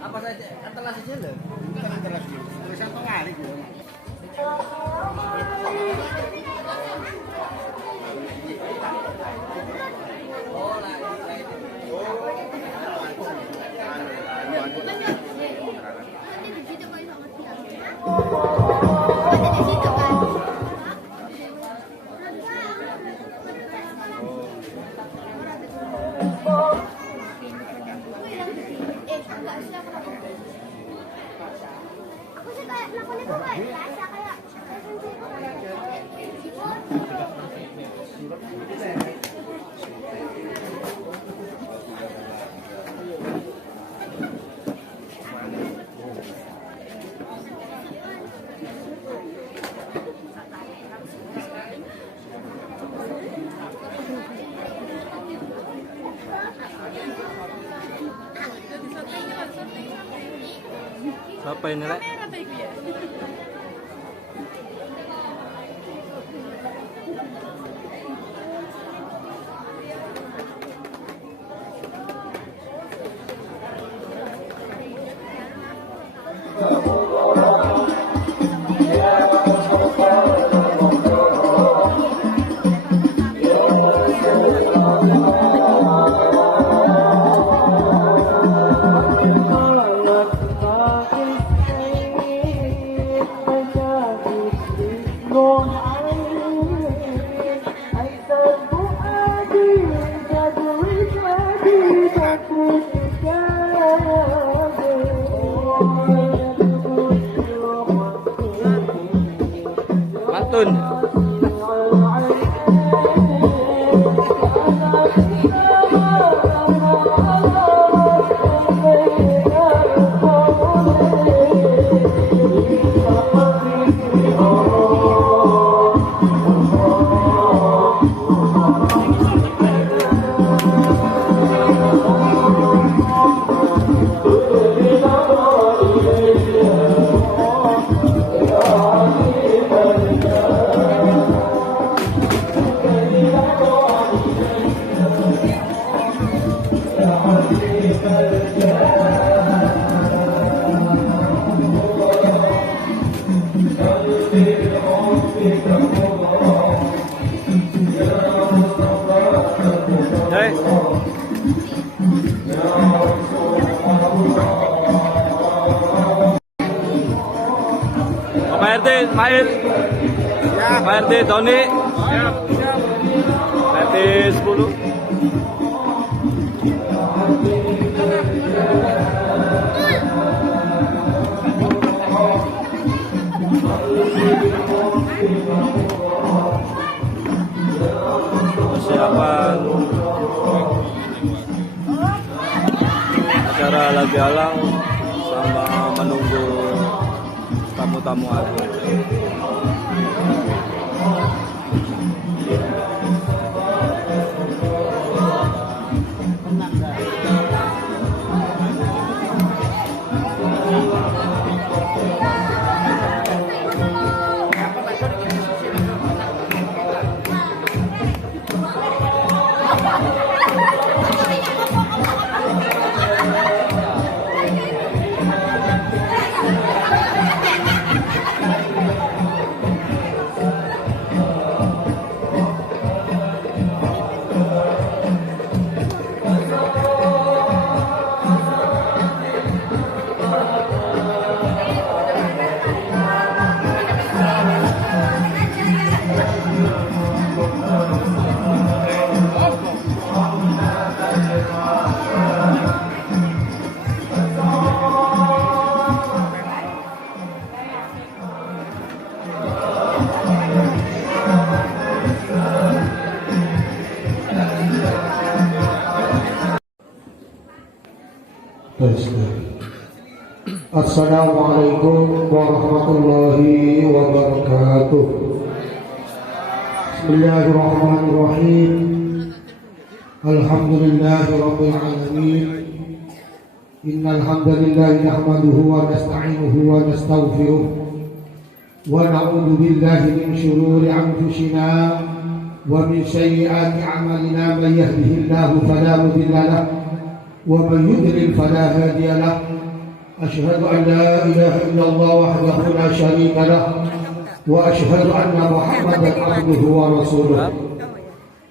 Apa saja antara saja lho. Antara saja. Tulisan pengarik lho. Aku sih kayak lakonnya tuh kayak biasa kayak Apa ini, Rek? Mantun. Pak RT, Mahir. Pak RT, Tony. Pak RT 10. Persiapan acara lagi alang sama menunggu tamu-tamu agung. Assalamualaikum warahmatullahi wabarakatuh. Bismillahirrahmanirrahim. Alhamdulillahirabbil alamin. Innal hamdalillah nahmaduhu wa nasta'inuhu wa nastaghfiruh wa na'udzu billahi min shururi anfusina wa min sayyiati a'malina. Man yahdihillahu fala mudilla lahu wa man yudlil fala hadiya lahu. أشهد أن لا إله إلا الله وحده لا شريك له وأشهد أن محمدا عبده ورسوله.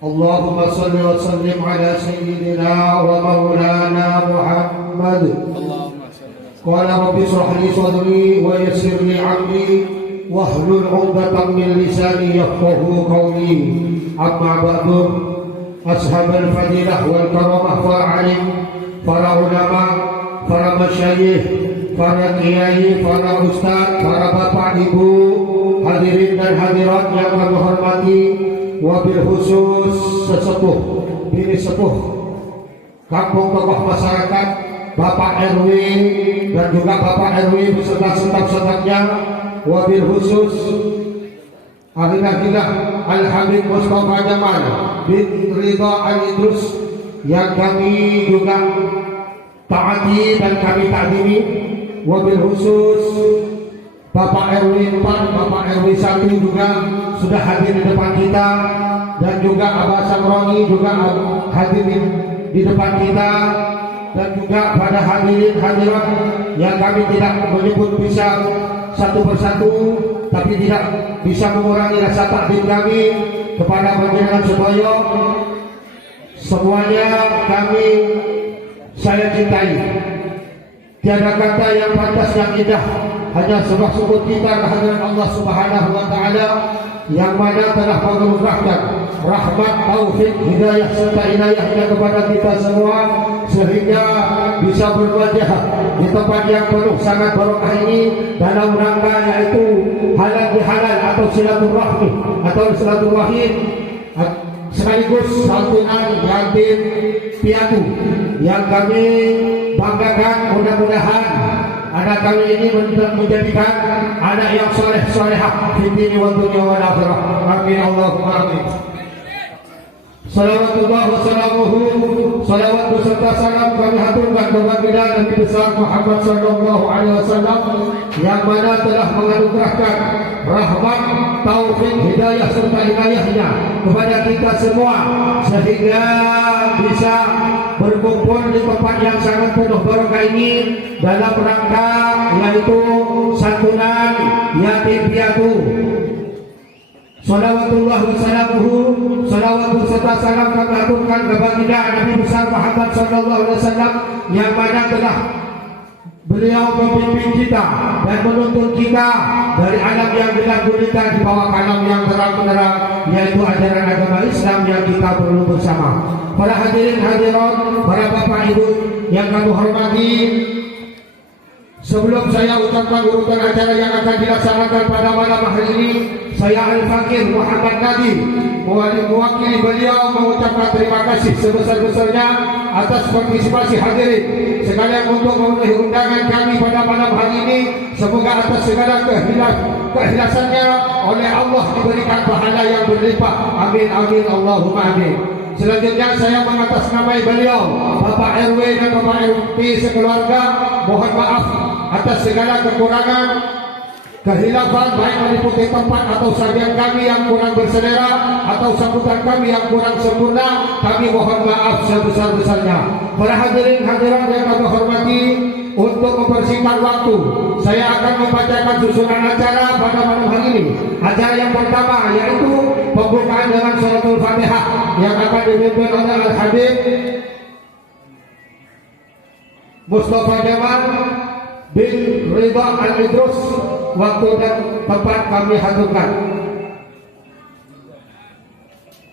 اللهم صل وسلم على سيدنا ومولانا محمد. قال رب اشرح لي صدري ويسر لي أمري واحلل عقدة من لساني يفقهوا قولي. أما بعد، أصحاب الفضيلة والكرامة فاعلم para ulama, para masyayikh, para kiai, para ustaz, para bapak ibu, hadirin dan hadirat yang kami hormati, wabil khusus sesepuh, bini sepuh kampung tokoh masyarakat, Bapak RW dan juga Bapak RW beserta staf-stafnya, wabil khusus Akhirah Al-Habib Mustafa Jamal bin Ridha Al-Idrus yang kami juga taati dan kami takdimi, wabil khusus Bapak RW 4, Bapak RW 1 juga sudah hadir di depan kita, dan juga Abah Samroni juga hadir di depan kita, dan juga pada hadirin hadirat yang kami tidak menyebut bisa satu persatu, tapi tidak bisa mengurangi rasa takdim kami kepada panjenengan sedaya. Semuanya saya cintai. Tiada kata yang pantas yang indah, hanya sebab syukur kita kehadiran Allah Subhanahu wa taala yang mana telah menganugerahkan rahmat, taufik, hidayah serta inayahnya kepada kita semua sehingga bisa berwajah di tempat yang penuh sangat barokah ini dalam rangka yaitu halal bihalal atau silaturahmi atau silaturahim, sekaligus santunan yatim piatu yang kami banggakan. Mudah-mudahan anak kami ini menjadikan anak yang soleh-solehah di dunia wa dunia wal akhirah. Amin Allahumma amin. Salawatullah wassalamuhu, salawat beserta salam kami haturkan kepada Nabi besar Muhammad sallallahu alaihi wasallam yang mana telah menganugerahkan rahmat, taufik, hidayah serta inayahnya kepada kita semua sehingga bisa berkumpul di tempat yang sangat penuh barokah ini dalam rangka yaitu santunan yatim piatu. Salawatullah wassalamuhu, salawat serta salam kami aturkan kepada Nabi besar Muhammad sallallahu alaihi wasallam yang mana telah beliau memimpin kita dan menuntun kita dari alam yang gelap gulita di bawah alam yang terang benderang, yaitu ajaran agama Islam yang kita perlu bersama. Para hadirin hadirat, para bapak ibu yang kami hormati, sebelum saya ucapkan urutan acara yang akan dilaksanakan pada malam hari ini, saya Al-Fakir Muhammad Nabi mewakili beliau mengucapkan terima kasih sebesar-besarnya atas partisipasi hadirin sekalian untuk memenuhi undangan kami pada malam hari ini. Semoga atas segala keikhlasannya oleh Allah diberikan pahala yang berlimpah. Amin amin Allahumma amin. Selanjutnya saya mengatasnamai beliau Bapak RW dan Bapak RT sekeluarga mohon maaf atas segala kekurangan, kehilafan baik meliputi tempat atau sajian kami yang kurang berselera atau sambutan kami yang kurang sempurna. Kami mohon maaf sebesar-besarnya. Para hadirin hadirat yang kami hormati, untuk mempersingkat waktu, saya akan membacakan susunan acara pada malam hari ini. Acara yang pertama yaitu pembukaan dengan suratul Fatihah yang akan dipimpin oleh Al-Habib Mustafa Jamal bin Ridha Al-Idrus. Waktu dan tempat kami haturkan.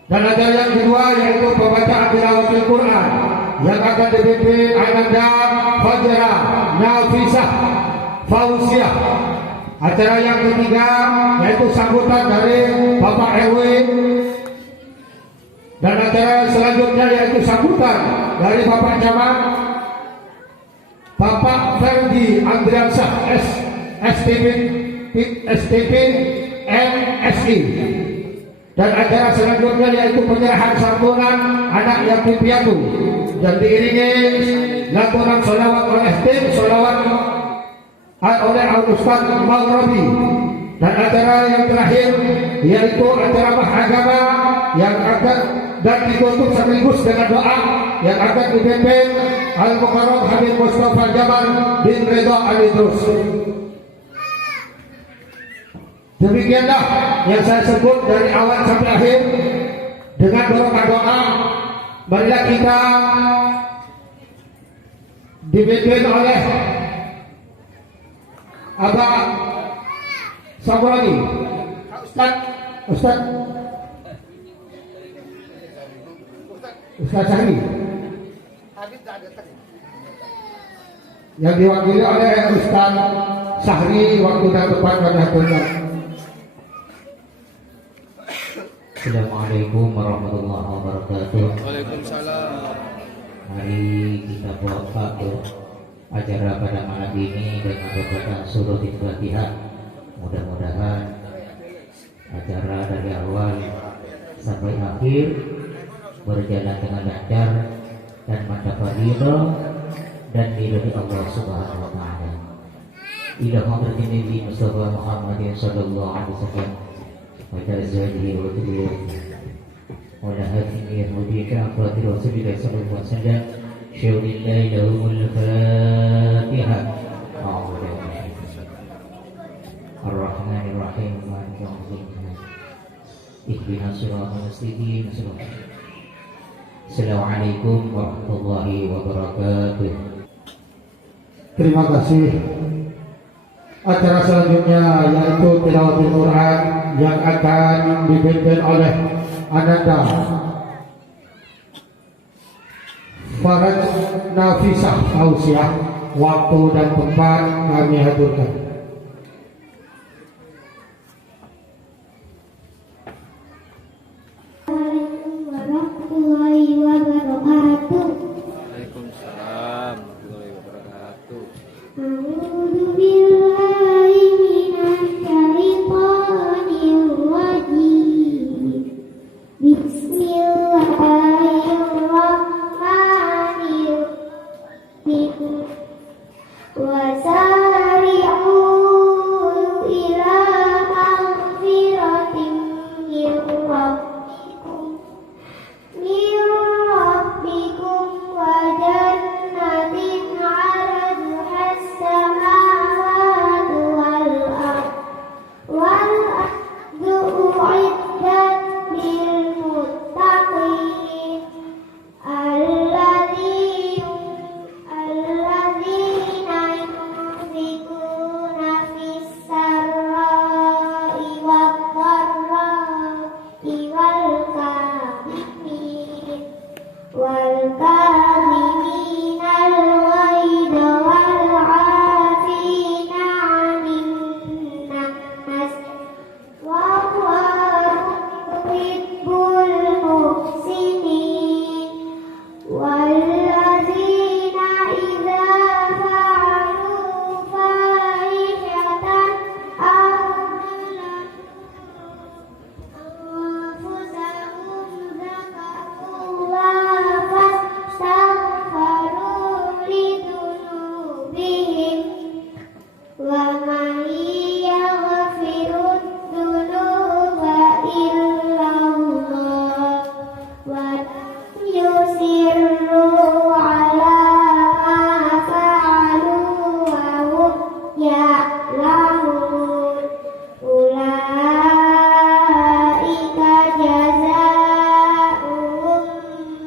Dan acara yang kedua yaitu pembacaan tilawatul Quran yang akan dipimpin Ananda Fajra Nafisah Fauziah. Acara yang ketiga yaitu sambutan dari Bapak RW, dan acara selanjutnya yaitu sambutan dari Bapak Camat Bapak Ferdi Andriansyah STP MSI. Dan acara selanjutnya yaitu penyerahan santunan anak yatim piatu dan diiringi lantunan sholawat oleh tim sholawat oleh Al-Ustaz Maghrabi. Dan acara yang terakhir yaitu acara mahagama yang akan dan ditutup sekaligus dengan doa yang akan dipimpin Al-Mukarram Habib Mustafa Jamal bin Ridha Al-Idrus. Demikianlah yang saya sebut dari awal sampai akhir dengan doa. Marilah kita dipimpin oleh Abah Sabrani, Ustaz Syahri yang diwakili oleh Ustaz Syahri waktu dan tempat pada hatinya. Assalamualaikum warahmatullahi wabarakatuh. Waalaikumsalam. Mari kita buka acara pada malam ini dengan membaca surah Al-Fatihah. Mudah-mudahan acara dari awal sampai akhir berjalan dengan lancar dan mendapat ridha dan ridha Allah Subhanahu wa taala. Ila hadratin Nabi Mustafa Muhammadin sallallahu alaihi wasallam wa azwajihi wa dhurriyyatihi wa la hadhihi hudika afradi Rasulillah sallallahu alaihi wasallam syaulillahi lahumul Fatihah. Ar-Rahmanir-Rahim Maliki yaumiddin. Ihdinas siratal mustaqim. Assalamualaikum warahmatullahi wabarakatuh. Terima kasih. Acara selanjutnya yaitu tilawatul Quran yang akan dipimpin oleh Ananda Faraj Nafisah Tausiah. Waktu dan tempat kami haturkan. Warahmatullahi wabarakatuh. Waalaikumsalam warahmatullahi wabarakatuh. A'udzu billahi minasyaitonir rajim. Bismillahirrahmanirrahim. Wasari'u ila maghfiratin min rabbikum wa jannatin 'arduha as-samawati wal ardu u'iddat lil muttaqin alladzina yunfikuna fis sarra'i wad dharra'i wal kaazimina al-ghaidha wal 'afina 'anil nas wallahu yuhibbul muhsinin walladzina idza fa'alu fahishatan aw anfusahum dzakarullaha fastaghfaru lidunubihim wa man yaghfirud dunuba illa Allah wa yusirru ala ma fa'alu wa hum ya'lamun ulaika jazaa'uhum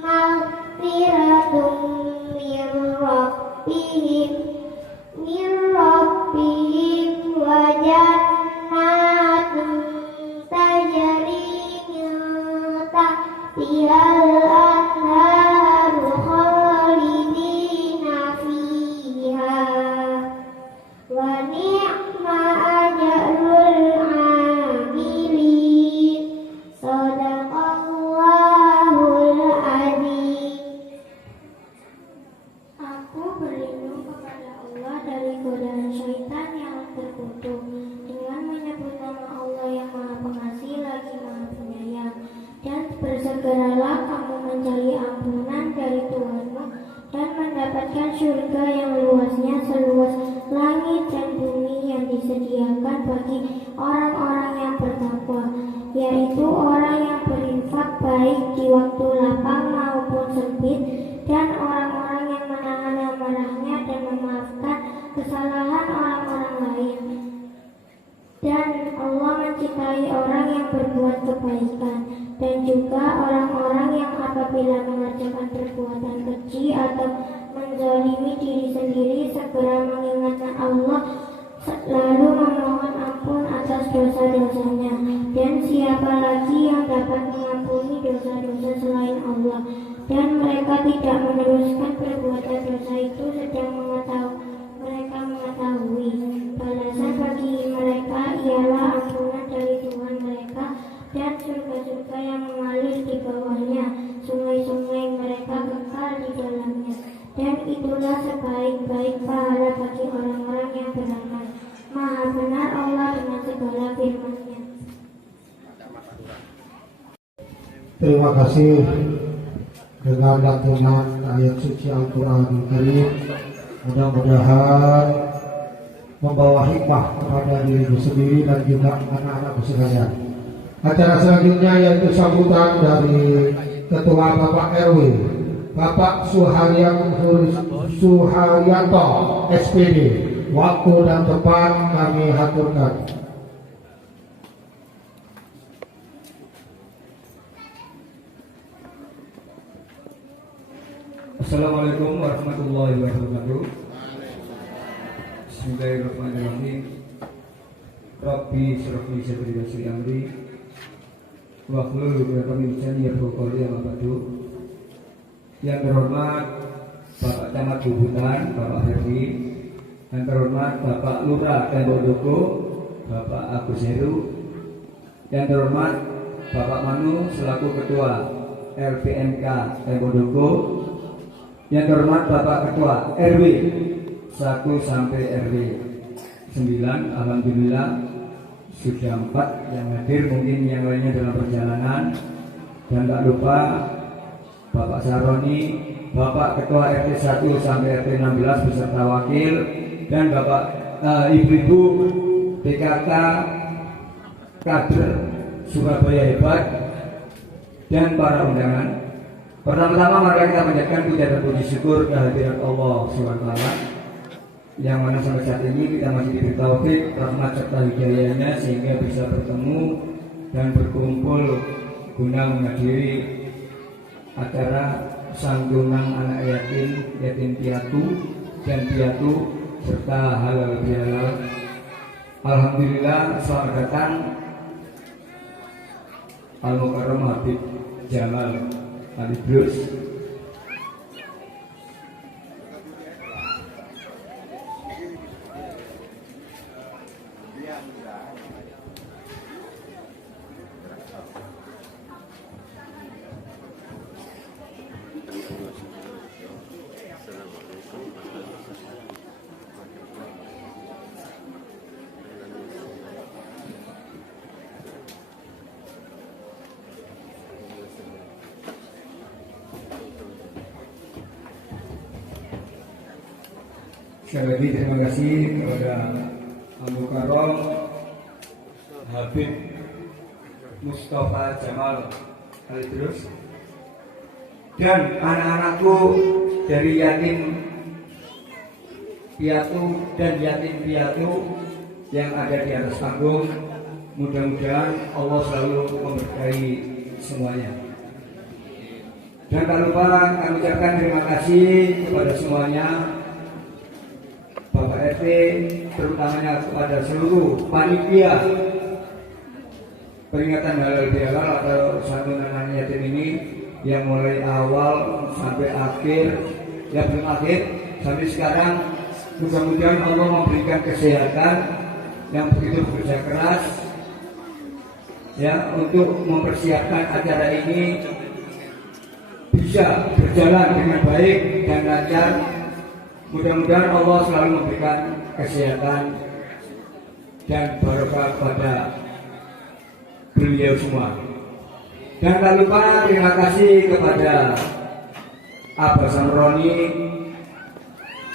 maghfiratun min rabbihim wa jannatun tajri min tahtihal anharu khalidina fiha wa ni'ma ajrul 'amilin. Shadaqallahul adzim. Aku berlindung kepada disediakan bagi orang-orang yang bertakwa, yaitu orang yang berinfak baik di waktu lapang maupun sempit, dan orang-orang yang menahan amarahnya dan memaafkan kesalahan orang-orang lain. Dan Allah mencintai orang yang berbuat kebaikan, dan juga orang-orang yang apabila mengerjakan perbuatan keji atau menzalimi diri sendiri segera mengingatkan Allah lalu memohon ampun atas dosa-dosanya. Dan siapa lagi yang dapat mengampuni dosa-dosa selain Allah? Dan mereka tidak meneruskan perbuatan dosa itu sedang mereka mengetahui balasan bagi mereka ialah ampunan dari Tuhan mereka dan surga-surga yang mengalir di bawahnya, sungai-sungai mereka kekal di dalamnya. Dan itulah sebaik-baik pahala bagi orang-orang yang beramal. Maha benar Allah dengan segala firman-Nya. Terima kasih dengan lantunan ayat suci Al-Quran Karim. Mudah-mudahan membawa hikmah kepada diriku sendiri dan juga anak-anakku sekalian. Acara selanjutnya yaitu sambutan dari Ketua Bapak RW Bapak Suharyanto SPD. Waktu dan tempat kami haturkan. Assalamualaikum warahmatullahi wabarakatuh. Bismillahirrahmanirrahim. Rabbi shrah li sadri wa yassir li amri wahlul 'uqdatam min lisani yafqahu qawli. Amma ba'du. Yang terhormat Bapak Camat Bubutan, Bapak Herwi. Yang terhormat Bapak Lurah Tembok Joko, Bapak Agus Heru. Yang terhormat Bapak Manu selaku Ketua LPMK Tembok Joko. Yang terhormat Bapak Ketua RW 1 sampai RW 9, alhamdulillah sudah 4 yang hadir, mungkin yang lainnya dalam perjalanan. Dan tak lupa Bapak Saroni, Bapak Ketua RT 1 sampai RT 16 beserta wakil, dan Bapak Ibu-ibu PKK kader Surabaya hebat, dan para undangan. Pertama-tama mari kita panjatkan puja dan puji syukur kehadirat Allah SWT, yang mana sampai saat ini kita masih diberi taufik, rahmat serta hidayahnya sehingga bisa bertemu dan berkumpul guna menghadiri acara santunan anak yatim, yatim piatu dan piatu serta halal bihalal. Alhamdulillah, selamat datang Al-Mukarram Habib Jamal Alibrus. Sekali lagi terima kasih kepada Al-Mukarram Habib Mustafa Jamal Alibrus dan anak-anakku dari yatim piatu dan yatim piatu yang ada di atas panggung. Mudah-mudahan Allah selalu memberkahi semuanya. Dan tak lupa kami ucapkan terima kasih kepada semuanya, Bapak RT, terutamanya kepada seluruh panitia peringatan halal bihalal atau santunan anak yatim ini, yang mulai awal sampai akhir, ya belum akhir sampai sekarang. Mudah-mudahan Allah memberikan kesehatan yang begitu bekerja keras ya untuk mempersiapkan acara ini bisa berjalan dengan baik dan lancar. Mudah-mudahan Allah selalu memberikan kesehatan dan barokah kepada beliau semua. Dan tak lupa terima kasih kepada Abah Samroni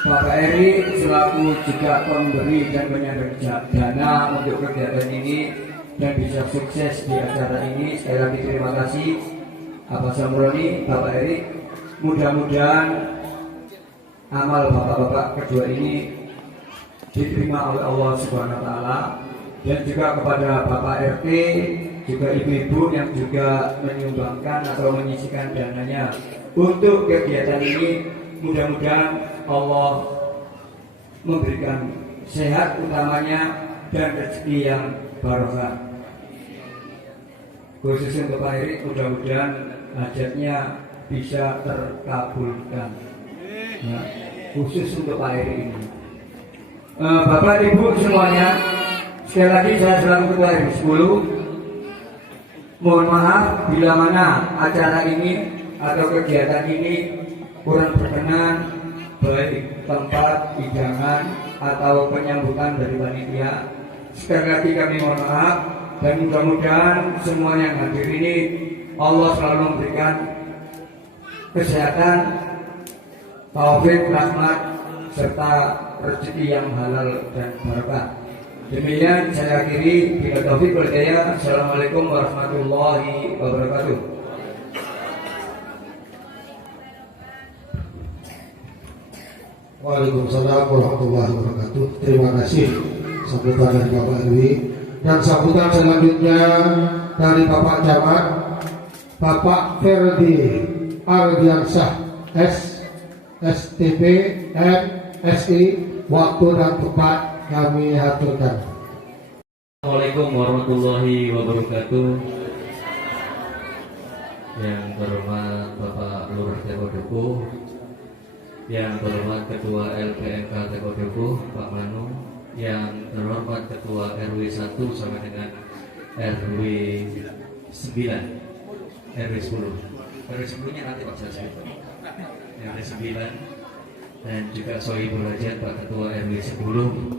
Bapak Eri selaku juga pemberi dan penyandang dana untuk kegiatan ini dan bisa sukses di acara ini. Sekali lagi terima kasih Abah Samroni, Bapak Eri. Mudah-mudahan amal bapak-bapak kedua ini diterima oleh Allah Subhanahu wa taala, dan juga kepada Bapak RT, juga ibu-ibu yang juga menyumbangkan atau menyisikan dananya untuk kegiatan ini. Mudah-mudahan Allah memberikan sehat utamanya dan rezeki yang barokah. Khusus untuk Pak Erik, mudah-mudahan hajatnya bisa terkabulkan. Nah, khusus untuk Pak Erik ini. Bapak Ibu semuanya, sekali lagi saya selaku Ketua RW 10. Mohon maaf bila mana acara ini atau kegiatan ini kurang berkenan, baik tempat, hidangan, atau penyambutan dari panitia. Sekali lagi kami mohon maaf, dan mudah-mudahan semua yang hadir ini Allah selalu memberikan kesehatan, taufik, rahmat, serta rezeki yang halal dan barokah. Demikian saya akhiri, bila taufik wal hidayah. Assalamualaikum warahmatullahi wabarakatuh. Waalaikumsalam warahmatullahi wabarakatuh. Terima kasih sambutan dari Bapak RW, dan sambutan selanjutnya dari Bapak Camat, Bapak Ferdi Ardiansyah STP MSI. Waktu dan tempat kami aturkan. Assalamualaikum warahmatullahi wabarakatuh. Yang terhormat Bapak Lurah Tekoduku, yang terhormat Ketua LPMK Tekoduku Pak Manu, yang terhormat Ketua RW 1 sama dengan RW 9, RW 10. RW 10-nya nanti Pak saya sebut. RW 9 dan juga Sohibul Hajat Pak Ketua RW 10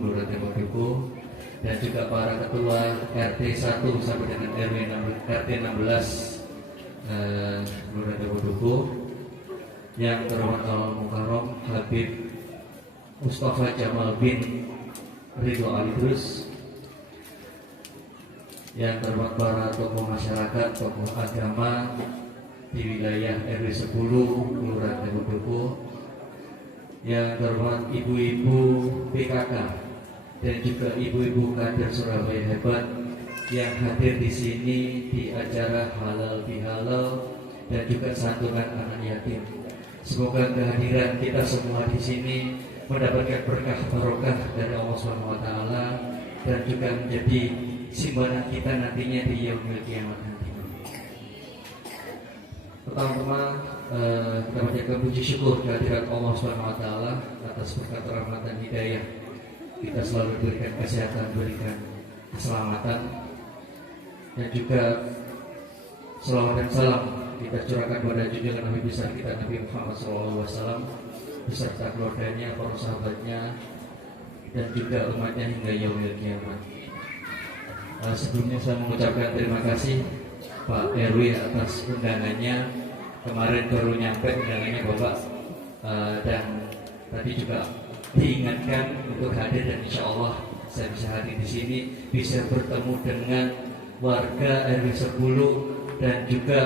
Lurah Tekoduku, dan juga para Ketua RT 1 sampai dengan RT 16 Lurah Tekoduku, yang terhormat Al Mukarram Habib Mustafa Jamal bin Ridho Alidrus, yang terhormat para tokoh masyarakat, tokoh agama di wilayah RW 10 Kelurahan Tekoduku, yang terhormat ibu-ibu PKK dan juga ibu-ibu kader Surabaya hebat yang hadir di sini di acara halal bihalal dan juga santunan anak yatim. Semoga kehadiran kita semua di sini mendapatkan berkah barokah dari Allah SWT dan juga menjadi simpanan kita nantinya di yaumil kiamat nanti. Pertama-tama kita panjatkan puji syukur kehadirat Allah SWT atas berkat rahmat dan hidayah. Kita selalu berikan kesehatan, berikan keselamatan, dan juga selawat dan salam kita curahkan pada junjungan Nabi besar kita Nabi Muhammad SAW beserta keluarganya, para sahabatnya, dan juga umatnya hingga yaumil kiamat. Sebelumnya saya mengucapkan terima kasih Pak RW atas undangannya. Kemarin baru nyampe undangannya Bapak, dan tadi juga diingatkan untuk hadir, dan insya Allah saya bisa hadir di sini, bisa bertemu dengan warga RW 10 dan juga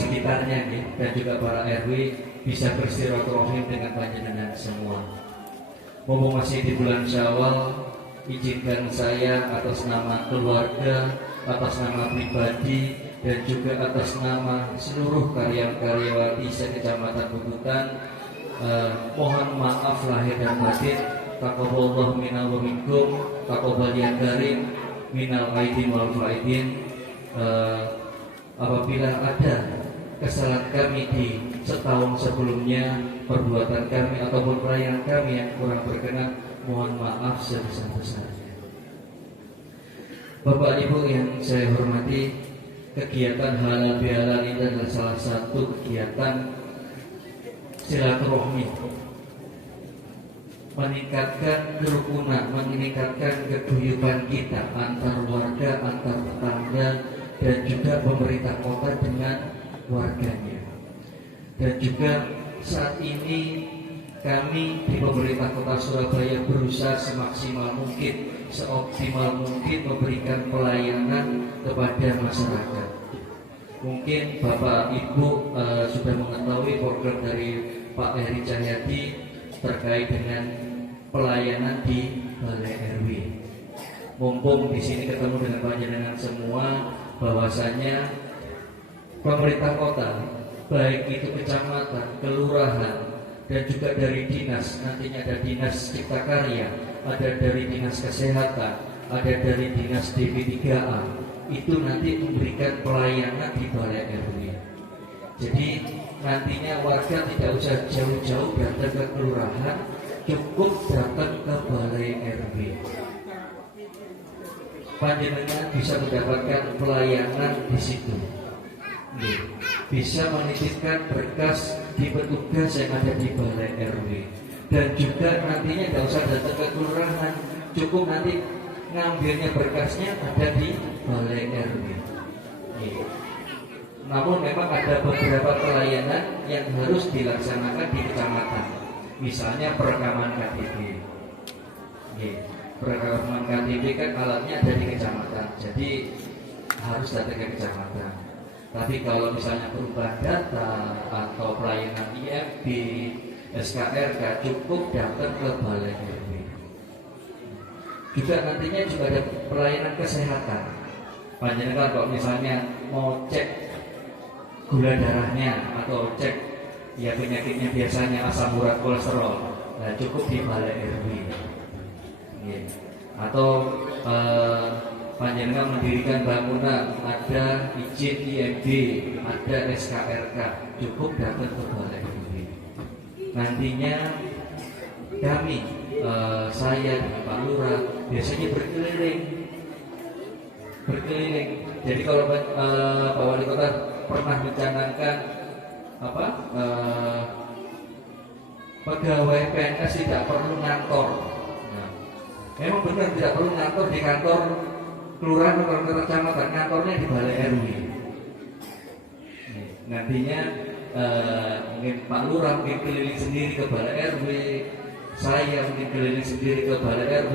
sekitarnya nih, dan juga para RW bisa bersilaturahim dengan panjenengan semua. Mumpung masih di bulan Syawal, izinkan saya atas nama keluarga, atas nama pribadi, dan juga atas nama seluruh karyawan se-Kecamatan Bubutan, mohon maaf lahir dan batin. Taqabbalallahu minna wa minkum, taqabbal ya karim minal aidin wal faidin. Apabila ada kesalahan kami di setahun sebelumnya, perbuatan kami ataupun pelayanan kami yang kurang berkenan, mohon maaf sebesar-besarnya. Bapak Ibu yang saya hormati, kegiatan halal bihalal ini adalah salah satu kegiatan silaturahmi, meningkatkan kerukunan, meningkatkan keguyuban kita antar warga, antar tetangga, dan juga pemerintah kota dengan warganya. Dan juga saat ini kami di pemerintah Kota Surabaya berusaha semaksimal mungkin, seoptimal mungkin memberikan pelayanan kepada masyarakat. Mungkin Bapak Ibu sudah mengetahui program dari Pak Heri Cahyadi terkait dengan pelayanan di Balai RW. Mumpung di sini ketemu dengan panjenengan semua, bahwasanya pemerintah kota, baik itu kecamatan, kelurahan, dan juga dari dinas, nantinya ada dinas Cipta Karya, ada dari dinas kesehatan, ada dari dinas DP3A, itu nanti memberikan pelayanan di Balai RW. Jadi nantinya warga tidak usah jauh-jauh datang ke kelurahan, cukup datang ke Balai RW. Panjenengan bisa mendapatkan pelayanan di situ. Bisa menitipkan berkas di petugas yang ada di Balai RW, dan juga nantinya tidak usah datang ke kelurahan, cukup nanti ngambilnya berkasnya ada di Balai RW. Namun memang ada beberapa pelayanan yang harus dilaksanakan di kecamatan, misalnya perekaman KTP. Perekaman KTP kan alatnya ada di kecamatan, jadi harus datang ke kecamatan. Tapi kalau misalnya perubahan data atau pelayanan IMB, SKRK, cukup datang ke Balai RW. Juga nantinya juga ada pelayanan kesehatan. Panjenengan kalau misalnya mau cek gula darahnya atau cek ya penyakitnya biasanya asam urat, kolesterol, nah cukup di Balai RW. Atau panjenengan mendirikan bangunan, ada izin IMB, ada SKRK, cukup datang ke Balai RW. Nantinya kami, saya dengan Pak Lurah biasanya berkeliling. Jadi kalau Pak Wali Kota pernah mencanangkan pegawai PNS tidak perlu ngantor. Nah, memang benar tidak perlu ngantor di kantor kelurahan atau kantor kecamatan, kantornya di Balai RW. Nantinya mungkin Pak Lurah mungkin keliling sendiri ke Balai RW, saya mungkin keliling sendiri ke Balai RW,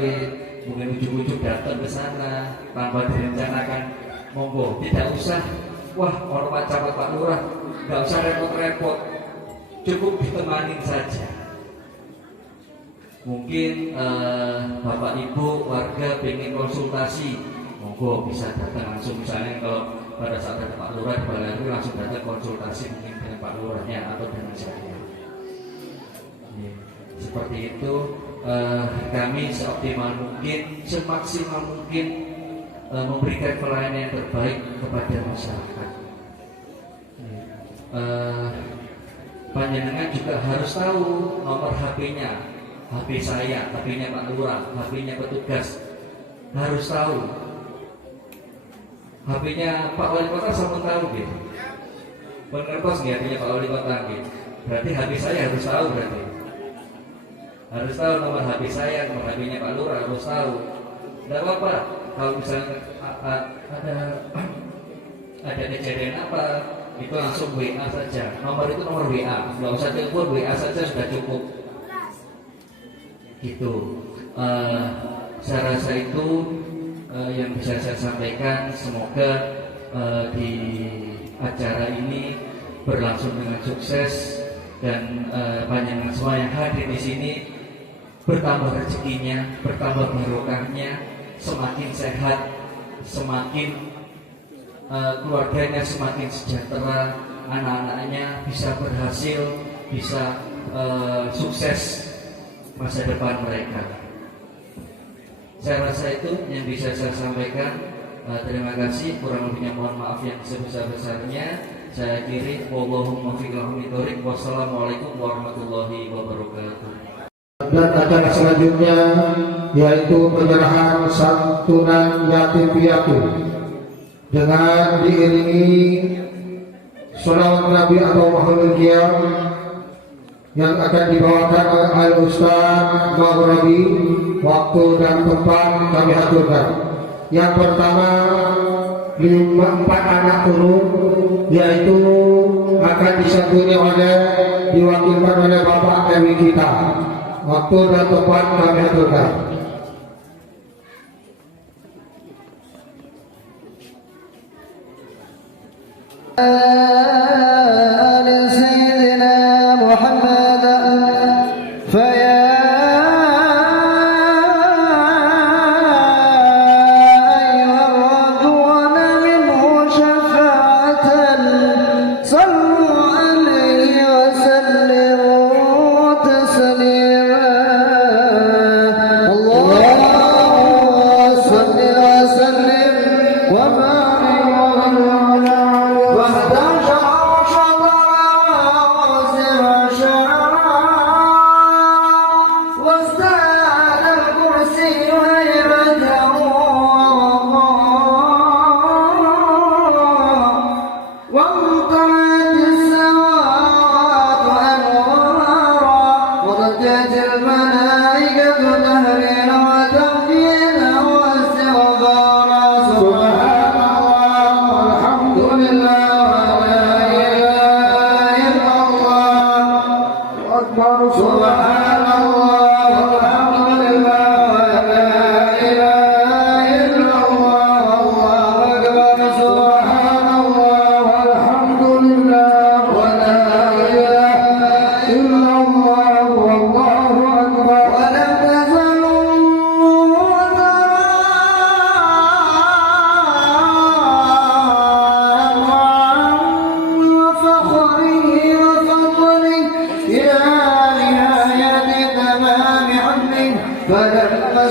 mungkin ujuk-ujuk datang ke sana tanpa direncanakan. Monggo, tidak usah wah hormat camat Pak Lurah, nggak usah repot-repot, cukup ditemani saja. Mungkin Bapak Ibu warga pengen konsultasi, monggo bisa datang langsung, misalnya kalau pada saat ada Pak Lurah di Balai RW langsung datang konsultasi mungkin dengan Pak Lurahnya atau dengan saya. Seperti itu, kami seoptimal mungkin, semaksimal mungkin memberikan pelayanan yang terbaik kepada masyarakat. Panjenengan juga harus tahu nomor HP-nya, HP saya, HP-nya Pak Lurah, HP-nya petugas, harus tahu. HP-nya Pak Wali Kota sama tahu gitu. Mengertos nggak HP-nya Pak Wali Kota gitu. Berarti HP saya harus tahu berarti. Harus tahu nomor HP saya, nomor HP-nya Pak Lurah harus tahu. Tidak apa-apa kalau misalnya ada kejadian apa, itu langsung WA saja. Nomor itu nomor WA, nggak usah telepon, WA saja sudah cukup. Gitu. Saya rasa itu yang bisa saya sampaikan. Semoga di acara ini berlangsung dengan sukses dan panjenengan semua yang hadir di sini bertambah rezekinya, bertambah barokahnya, semakin sehat, semakin keluarganya semakin sejahtera, anak-anaknya bisa berhasil, bisa sukses masa depan mereka. Saya rasa itu yang bisa saya sampaikan. Terima kasih, kurang lebihnya mohon maaf yang sebesar-besarnya. Saya akhiri, wallahumma fiqh. Wassalamualaikum warahmatullahi wabarakatuh. Dan acara selanjutnya yaitu penyerahan santunan yatim piatu dengan diiringi sholawat Nabi atau Muhammadiyah Qiyam yang akan dibawakan oleh Al-Ustaz Maghrabi. Waktu dan tempat kami aturkan. Yang pertama 4 anak turun, yaitu akan disantuni oleh diwakilkan oleh Bapak Dewi kita. Waktu dan tempat kami aturkan.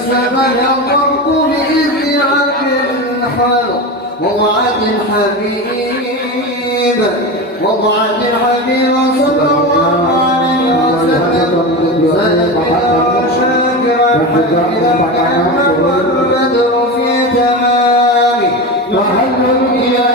Salam alaikum ya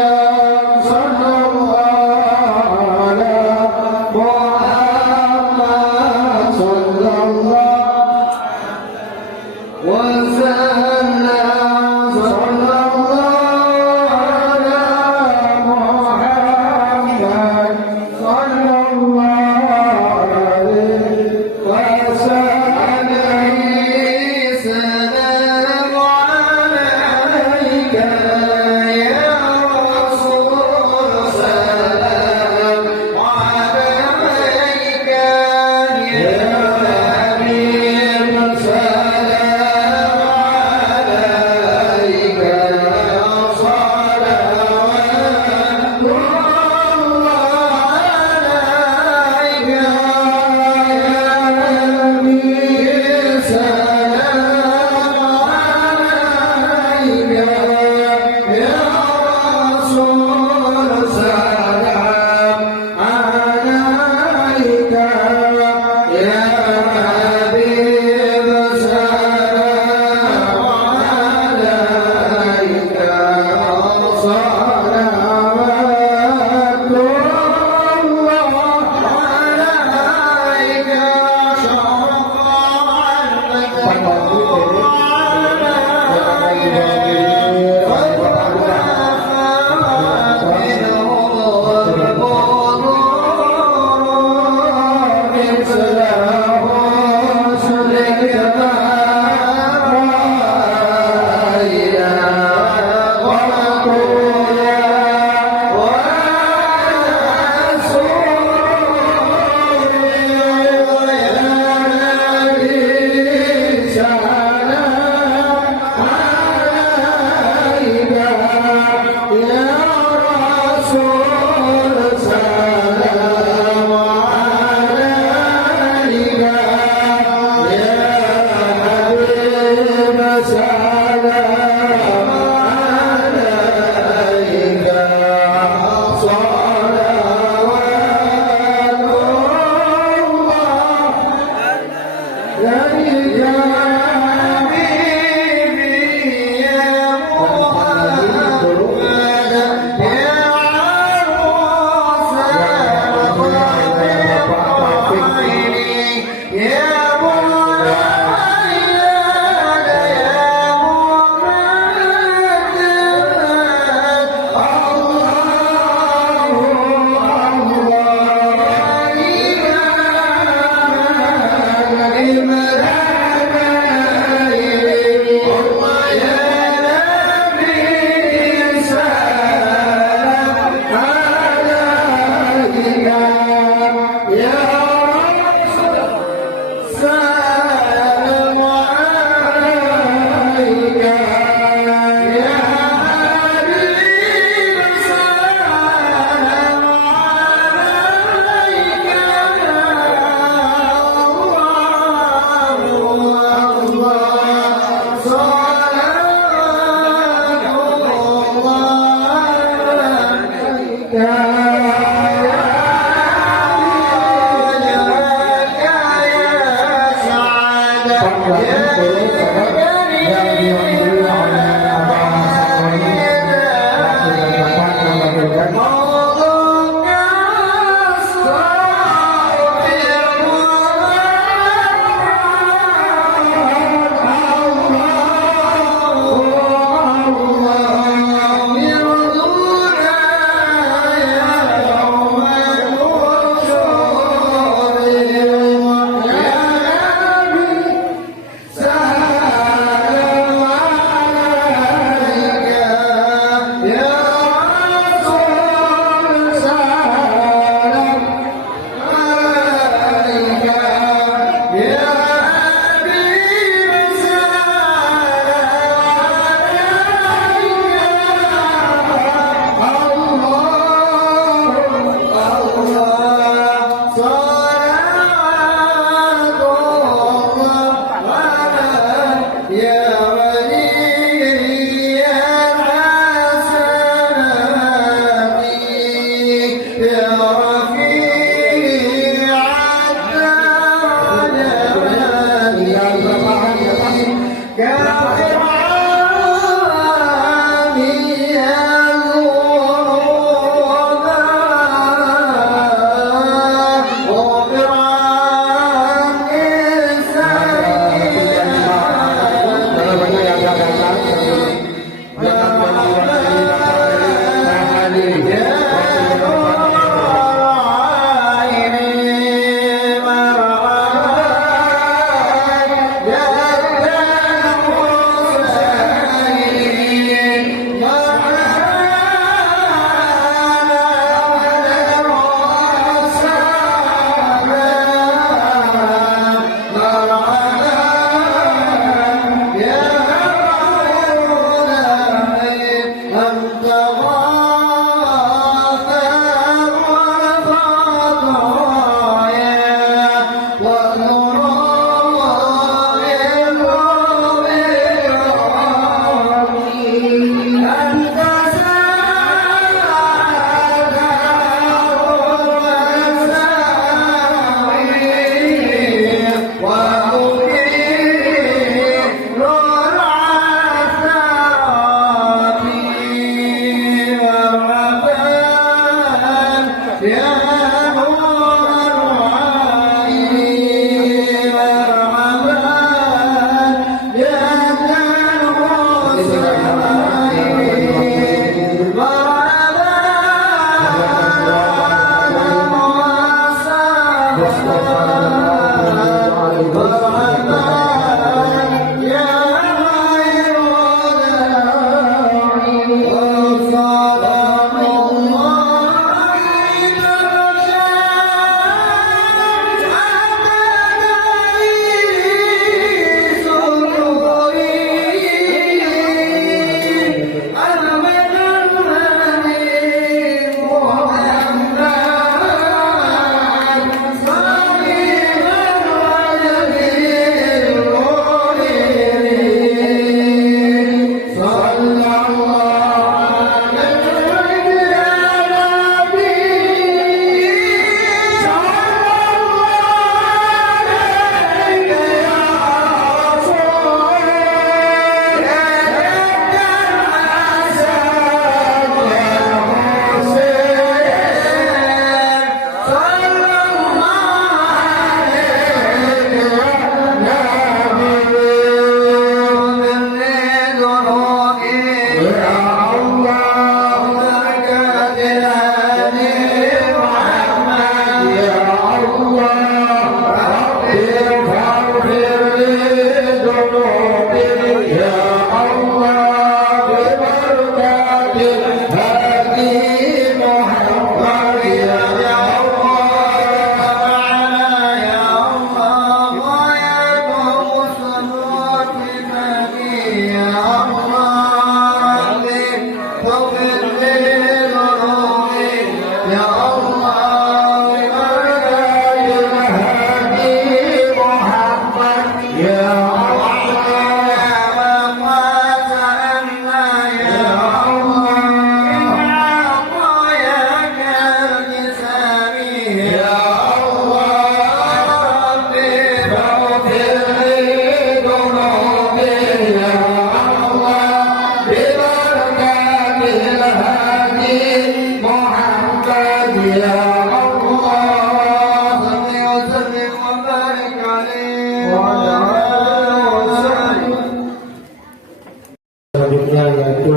Selanjutnya yaitu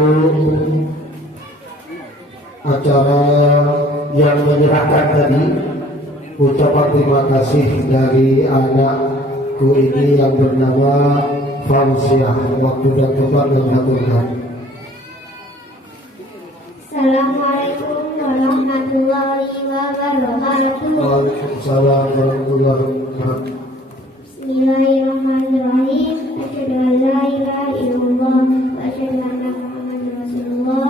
acara yang menyerahkan tadi ucapan terima kasih dari anakku ini yang bernama Fauziah. Waktu dan tempat mengaturkan. Assalamualaikum warahmatullahi wabarakatuh. Waalaikumsalam warahmatullahi wabarakatuh. Bismillahirrahmanirrahim. Asyhadu an la ilaha illallah wa asyhadu anna Muhammadar Rasulullah.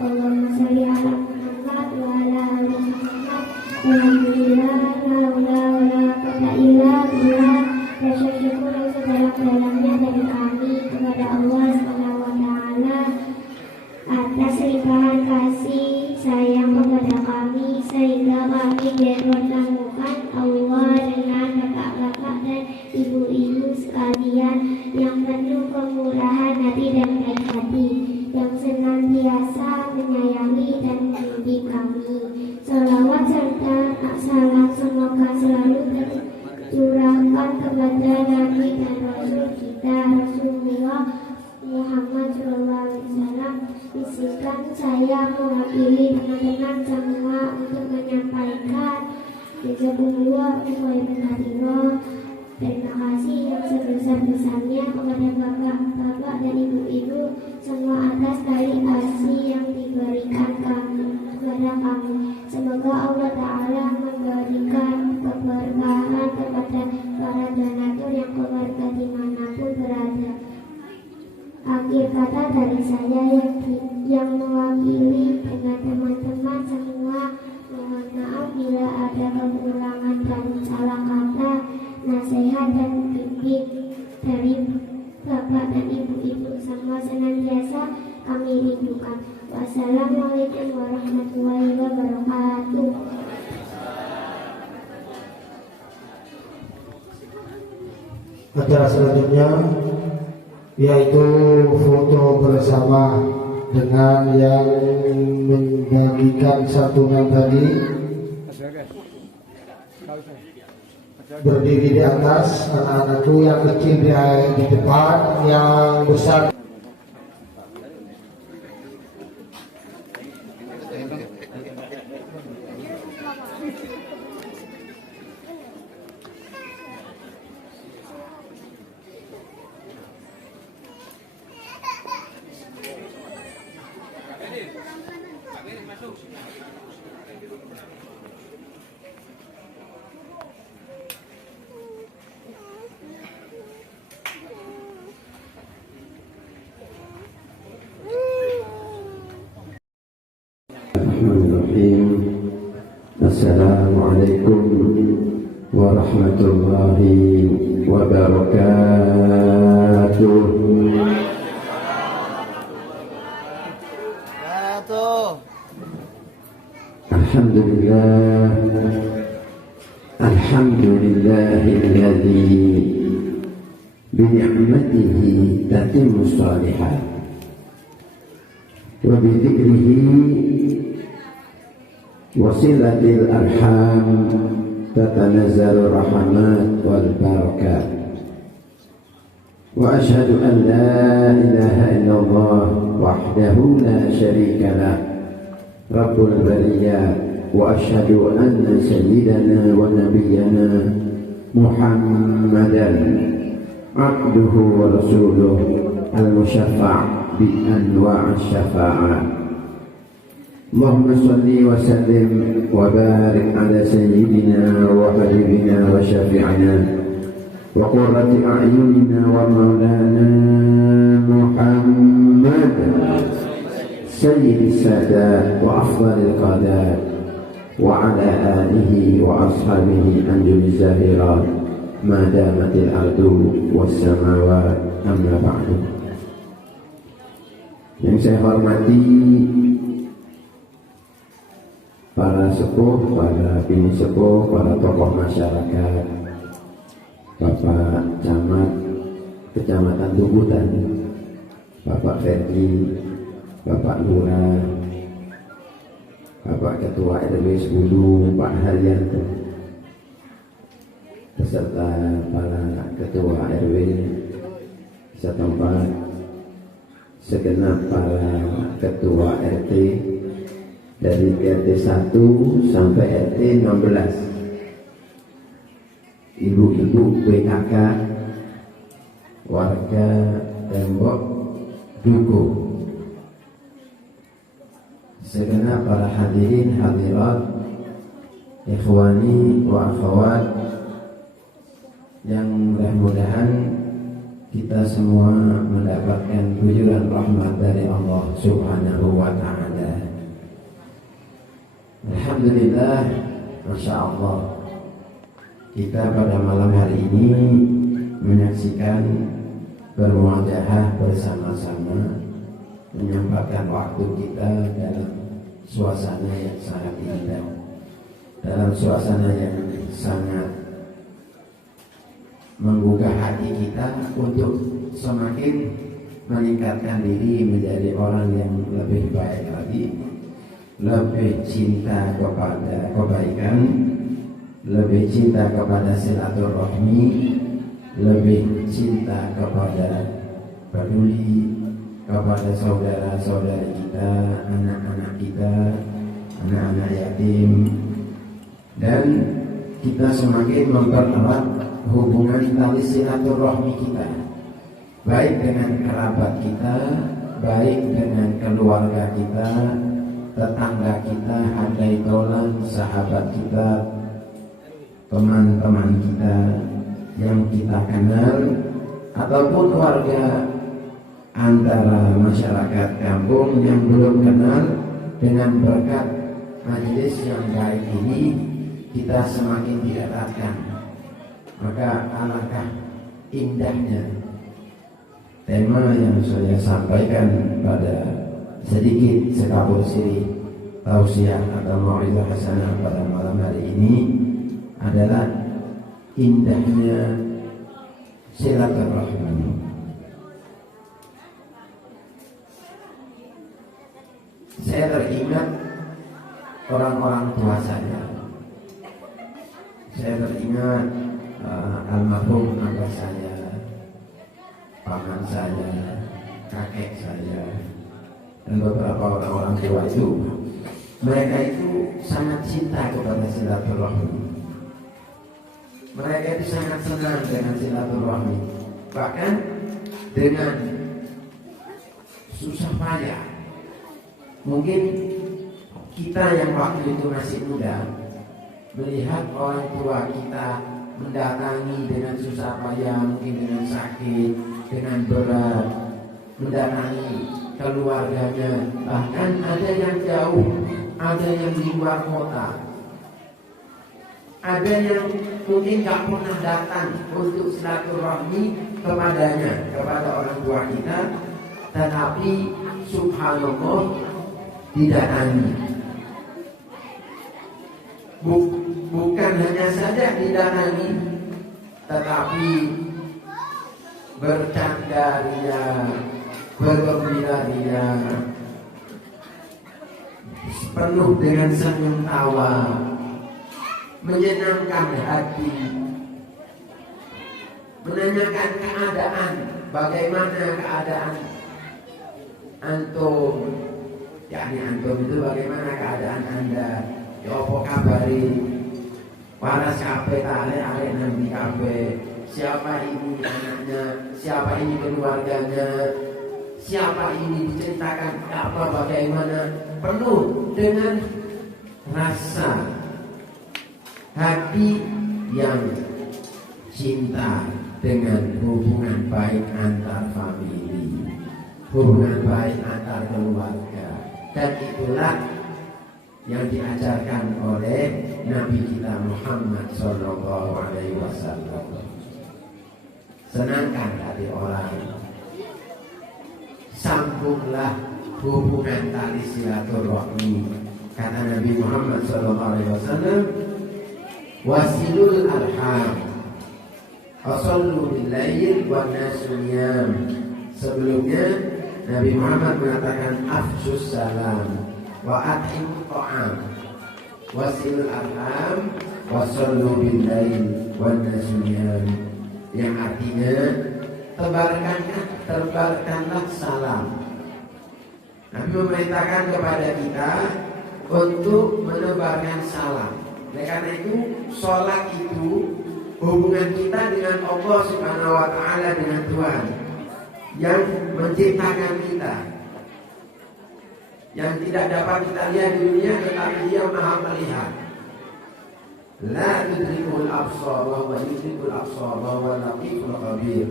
Allahumma shalli ala Muhammad wa ala ali Muhammad. Alhamdulillah la haula wa la quwwata illa billah. Rasa syukur yang sedalam-dalamnya dari kami kepada Allah Subhanahu wa taala atas limpahan kasih sayang kepada kami sehingga kami dipertemukan Allah dengan bapak-bapak dan ibu-ibu sekalian yang penuh kemurahan hati dan baik hati, yang senantiasa menyayangi dan mendidik kami. Salawat serta salam semoga selalu tercurahkan kepada Nabi dan Rasul kita Rasulullah Muhammad SAW. Bisikan saya mewakili teman-teman semua untuk menyampaikan jazakumullah khairan. Terima kasih yang sebesar-besarnya kepada bapak-bapak dan ibu-ibu semua atas tali kasih yang diberikan kepada kami. Semoga Allah Ta'ala memberikan keberkahan kepada para donatur yang keluarga dimanapun berada. Akhir kata dari saya yang mewakili dengan teman-teman semua, mohon maaf bila ada kekurangan dan salah kata, nasihat dan bimbing dari bapak dan ibu-ibu semua senantiasa kami rindukan. Wassalamualaikum warahmatullahi wabarakatuh. Acara selanjutnya yaitu foto bersama dengan yang membagikan santunan tadi berdiri di atas, anak-anakku yang kecil di depan, yang besar Bismillahirrahmanirrahim. Assalamualaikum warahmatullahi wabarakatuh. Alhamdulillah, alhamdulillahilladzi bini'matihi tatimmu shalihat wa bidzikrihi wasilatil arham tatanazzalu rahmat wal barakat. Wa asyhadu an la ilaha illallah wahdahu la syarika lah rabbul bariyat. Wa asyhadu anna sayyidana wa nabiyyana Muhammadan abduhu wa rasuluh al-musyaffa' bi anwa' asy-syafa'ah. Allahumma shalli wa sallim wa barik ala sayyidina wa habibina wa syafi'ina wa qurrati a'yunina wa maulana Muhammad sayyidis sadat wa afdalil qadat wa ala alihi wa ashabihi anjuli zahirat ma damatil ardu was samawat amma ba'du. Yang saya hormati para sepuh, para bini sepuh, para tokoh masyarakat, Bapak Camat Kecamatan Tubutan, Bapak Ferdi, Bapak Lurah, Bapak Ketua RW 10, Pak Haryanto, beserta para Ketua RW setempat, segenap para Ketua RT dari RT 1 sampai RT 16, ibu-ibu PKK, warga Tembok Duku, segenap para hadirin hadirat, ikhwani wa akhwat yang mudah-mudahan kita semua mendapatkan gujuran rahmat dari Allah Subhanahu wa ta'ala. Alhamdulillah, Masya Allah, kita pada malam hari ini menyaksikan bermuajahah bersama-sama, menyempatkan waktu kita dalam suasana yang sangat indah, dalam suasana yang sangat menggugah hati kita untuk semakin meningkatkan diri menjadi orang yang lebih baik lagi, lebih cinta kepada kebaikan, lebih cinta kepada silaturahmi, lebih cinta kepada peduli kepada saudara-saudari kita, anak-anak kita, anak-anak yatim, dan kita semakin mempererat hubungan tali silaturahmi kita, baik dengan kerabat kita, baik dengan keluarga kita, tetangga kita, handai tolan, sahabat kita, teman-teman kita yang kita kenal, ataupun warga antara masyarakat kampung yang belum kenal. Dengan berkat majelis yang baik ini, kita semakin didekatkan. Maka alangkah indahnya tema yang saya sampaikan pada sedikit sekabur siri tausiah atau mau'izah hasanah pada malam hari ini adalah indahnya silaturahmi. Saya teringat orang-orang tua saya. Saya teringat almarhum abah saya, paman saya, kakek saya, dan beberapa orang-orang tua itu. Mereka itu sangat cinta kepada silaturahmi. Mereka itu sangat senang dengan silaturahmi. Bahkan dengan susah payah. Mungkin kita yang waktu itu masih muda melihat orang tua kita mendatangi dengan susah payah, mungkin dengan sakit, dengan berat, mendatangi keluarganya, bahkan ada yang jauh ada yang di luar kota, ada yang mungkin gak pernah datang untuk silaturahmi kepadanya, kepada orang tua kita, tetapi subhanallah didatangi. Bukan hanya saja didatangi, tetapi bercanda dia, bergembira dia, penuh dengan senyum tawa, menyenangkan hati, menanyakan keadaan, bagaimana keadaan antum, yakni antum itu bagaimana keadaan anda, ya apa kabari, waras kabeh tale arek nang kabeh, siapa ini anaknya, siapa ini keluarganya, siapa ini diceritakan apa bagaimana, penuh dengan rasa hati yang cinta dengan hubungan baik antar famili, hubungan baik antar keluarga. Dan itulah yang diajarkan oleh Nabi kita Muhammad SAW. Senangkan hati orang, sambunglah hubungan tali silaturahmi. Kata Nabi Muhammad SAW, wasilul arham, asallu bil-lail wan nasu niyam. Sebelumnya Nabi Muhammad mengatakan afshus salam wa at'imut ta'am, wasilul arham, wasallu bil-lail wan nasu niyam, yang artinya tebarkanlah salam. Nabi memerintahkan kepada kita untuk menebarkan salam. Oleh karena itu, sholat itu hubungan kita dengan Allah Subhanahu wa Ta'ala, dengan Tuhan yang menciptakan kita, yang tidak dapat kita lihat di dunia, tetapi Dia Maha melihat. La tudrikul absar wa huwa yudrikul absar wa huwa latiful khabir.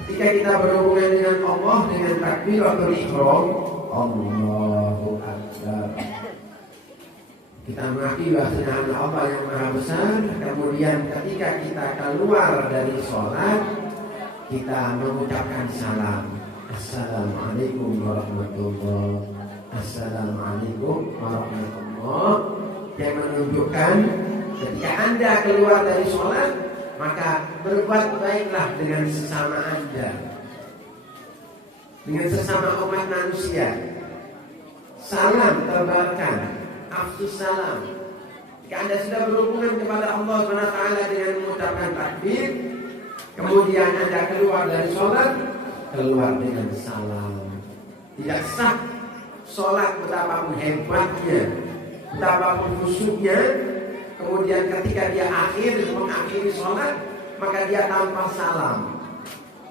Ketika kita berhubungan dengan Allah dengan takbiratul ihram, Allahu Akbar, kita mengakui bahwasanya Allah yang Maha Besar. Kemudian ketika kita keluar dari sholat, kita mengucapkan salam, Assalamualaikum warahmatullahi wabarakatuh. Assalamualaikum warahmatullahi wabarakatuh. Yang menunjukkan ketika Anda keluar dari sholat, maka berbuat baiklah dengan sesama Anda, dengan sesama umat manusia. Salam tebarkan, afsus salam. Jika Anda sudah berhubungan kepada Allah SWT dengan mengucapkan takbir, kemudian Anda keluar dari sholat, keluar dengan salam. Tidak sah sholat betapapun hebatnya, betapapun khusyuknya, kemudian ketika dia mengakhiri sholat, maka dia tanpa salam.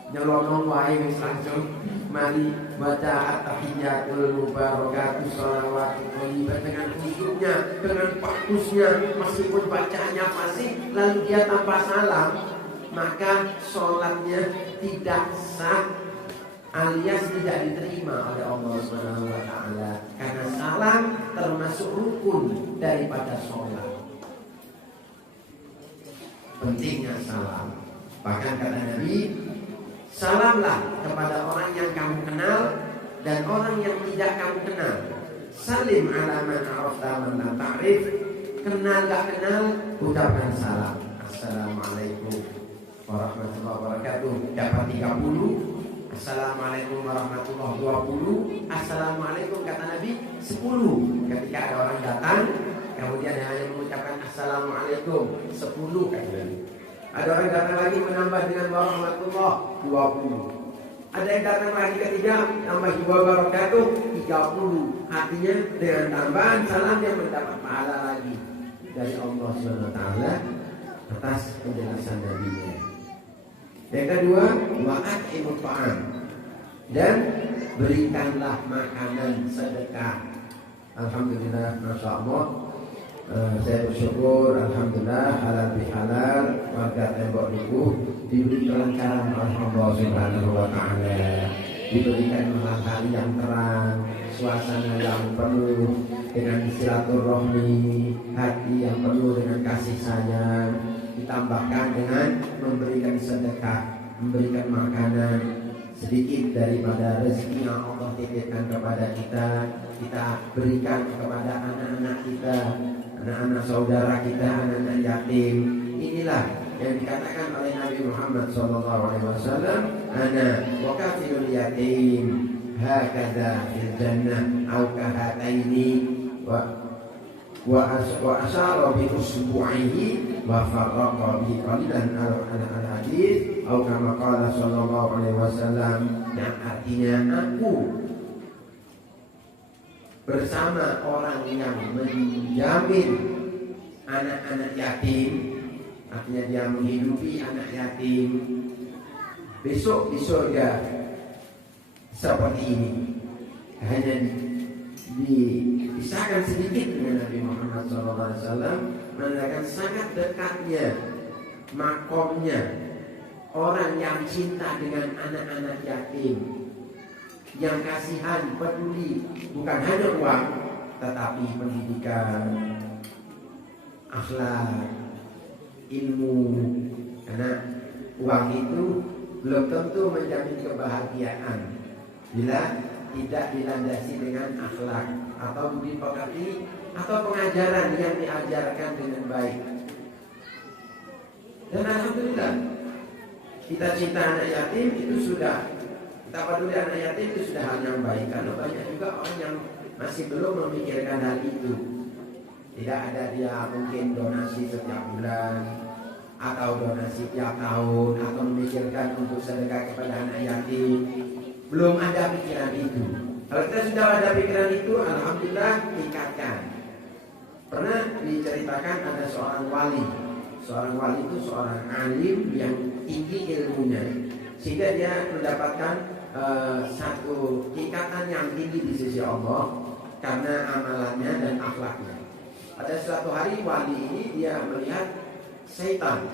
Nyelonong wae wis langsung mari baca at-tahiyatul mubarakatuh sholawat thayyibah dengan khusyuknya, dengan bagusnya, meskipun bacaannya fasih, lalu dia tanpa salam, maka sholatnya tidak sah, alias tidak diterima oleh Allah Subhanahu wa Ta'ala, karena salam termasuk rukun daripada sholat. Pentingnya salam. Bahkan kata Nabi, salamlah kepada orang yang kamu kenal dan orang yang tidak kamu kenal. Salim ala man arafta man la ta'rif. Kenal gak kenal, ucapkan salam. Assalamualaikum warahmatullahi wabarakatuh. Dapat 30. Assalamualaikum warahmatullahi wabarakatuh. Assalamualaikum kata Nabi 10. Ketika ada orang datang, kemudian hanya mengucapkan Assalamualaikum 10 kata Nabi. Ada orang datang lagi menambah dengan warahmatullah 20. Ada yang datang lagi ketiga tambah wabarakatuh 30. Artinya dengan tambahan salam yang mendapat pahala lagi dari Allah SWT atas penjelasan Nabi-Nya. Yang kedua, wa'at'imut ta'am, dan berikanlah makanan sedekah. Alhamdulillah, masya Allah. Saya bersyukur, alhamdulillah, halal bihalal, warga Tembok Dukuh diberi kelancaran oleh Allah Subhanahu wa Ta'ala, diberikan matahari yang terang, suasana yang penuh dengan silaturahmi, hati yang penuh dengan kasih sayang, ditambahkan dengan memberikan sedekah, memberikan makanan sedikit daripada rezeki yang Allah titipkan kepada kita, kita berikan kepada anak-anak kita, anak-anak saudara kita, anak-anak yatim. Inilah yang dikatakan oleh Nabi Muhammad SAW, ana wa kafilul yatim hakadha fil jannah au kahataini wa asyara bi usbu'ihi wa farraqa bi qalilan al-hadis atau kama qala sallallahu alaihi wasallam, yang artinya aku bersama orang yang menjamin anak-anak yatim, artinya dia menghidupi anak yatim besok di surga seperti ini. Hanya dipisahkan sedikit dengan Nabi Muhammad SAW, menandakan sangat dekatnya makomnya orang yang cinta dengan anak-anak yatim, yang kasihan, peduli, bukan hanya uang, tetapi pendidikan, akhlak, ilmu. Karena uang itu belum tentu menjamin kebahagiaan bila tidak dilandasi dengan akhlak atau budi pekerti atau pengajaran yang diajarkan dengan baik. Dan alhamdulillah, kita cinta anak yatim itu sudah, kita peduli anak yatim itu sudah hal yang baik. Karena banyak juga orang yang masih belum memikirkan hal itu. Tidak ada dia mungkin donasi setiap bulan atau donasi tiap tahun atau memikirkan untuk sedekah kepada anak yatim. Belum ada pikiran itu. Kalau kita sudah ada pikiran itu, alhamdulillah tingkatkan. Pernah diceritakan ada seorang wali. Seorang wali itu seorang alim yang tinggi ilmunya, sehingga dia mendapatkan satu tingkatan yang tinggi di sisi Allah karena amalannya dan akhlaknya. Pada suatu hari wali ini dia melihat setan.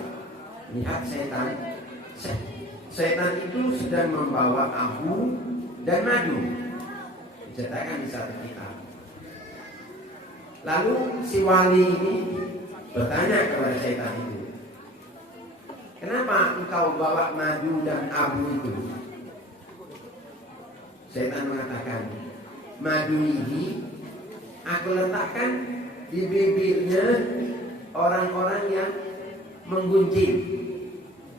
Setan itu sedang membawa abu dan madu, diceritakan di satu kitab. Lalu si wali ini bertanya kepada setan itu, kenapa engkau bawa madu dan abu itu? Setan mengatakan, madu ini aku letakkan di bibirnya orang-orang yang menggunjing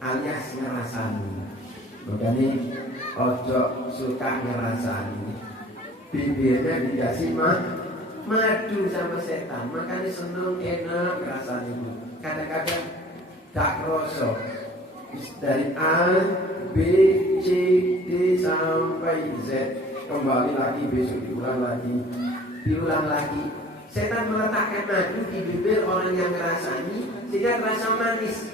alias ngerasani. Makanya ojo suka ngerasani. Bibirnya dikasih madu sama setan, makanya seneng enak ngerasani. Kadang-kadang tak rosok. Dari A, B, C, D sampai Z, kembali lagi besok diulang lagi. Setan meletakkan madu di bibir orang yang ngerasani sehingga rasa manis,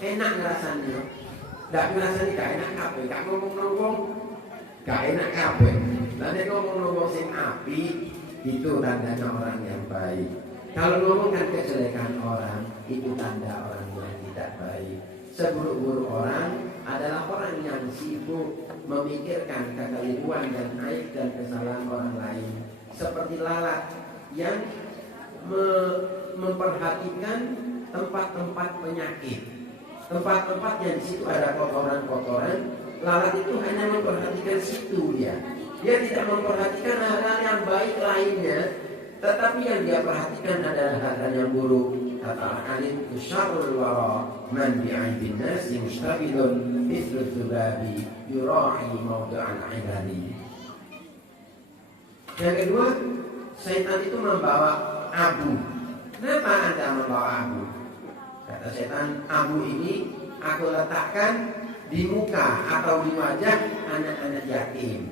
enak ngerasani. Tidak ngerasani gak enak kabeh, gak ngomong-ngomong gak enak kabeh. Nanti ngomong-ngomong sing api, itu tandanya orang yang baik. Kalau ngomongkan kejelekan orang, itu tanda orang yang tidak baik. Seburuk-buruk orang adalah orang yang sibuk memikirkan kekeliruan dan aib dan kesalahan orang lain. Seperti lalat yang memperhatikan tempat-tempat penyakit, tempat-tempat yang di situ ada kotoran-kotoran. Lalat itu hanya memperhatikan situ dia tidak memperhatikan hal-hal yang baik lainnya, tetapi yang dia perhatikan adalah hal-hal yang buruk. Kata alim syarrul wara man bi'aidin nasi mustabilun mithlu dzubabi yura'i mawdu'al ibadi. Yang kedua, setan itu membawa abu. Kenapa Anda membawa abu? Kata setan, abu ini aku letakkan di muka atau di wajah anak-anak yatim,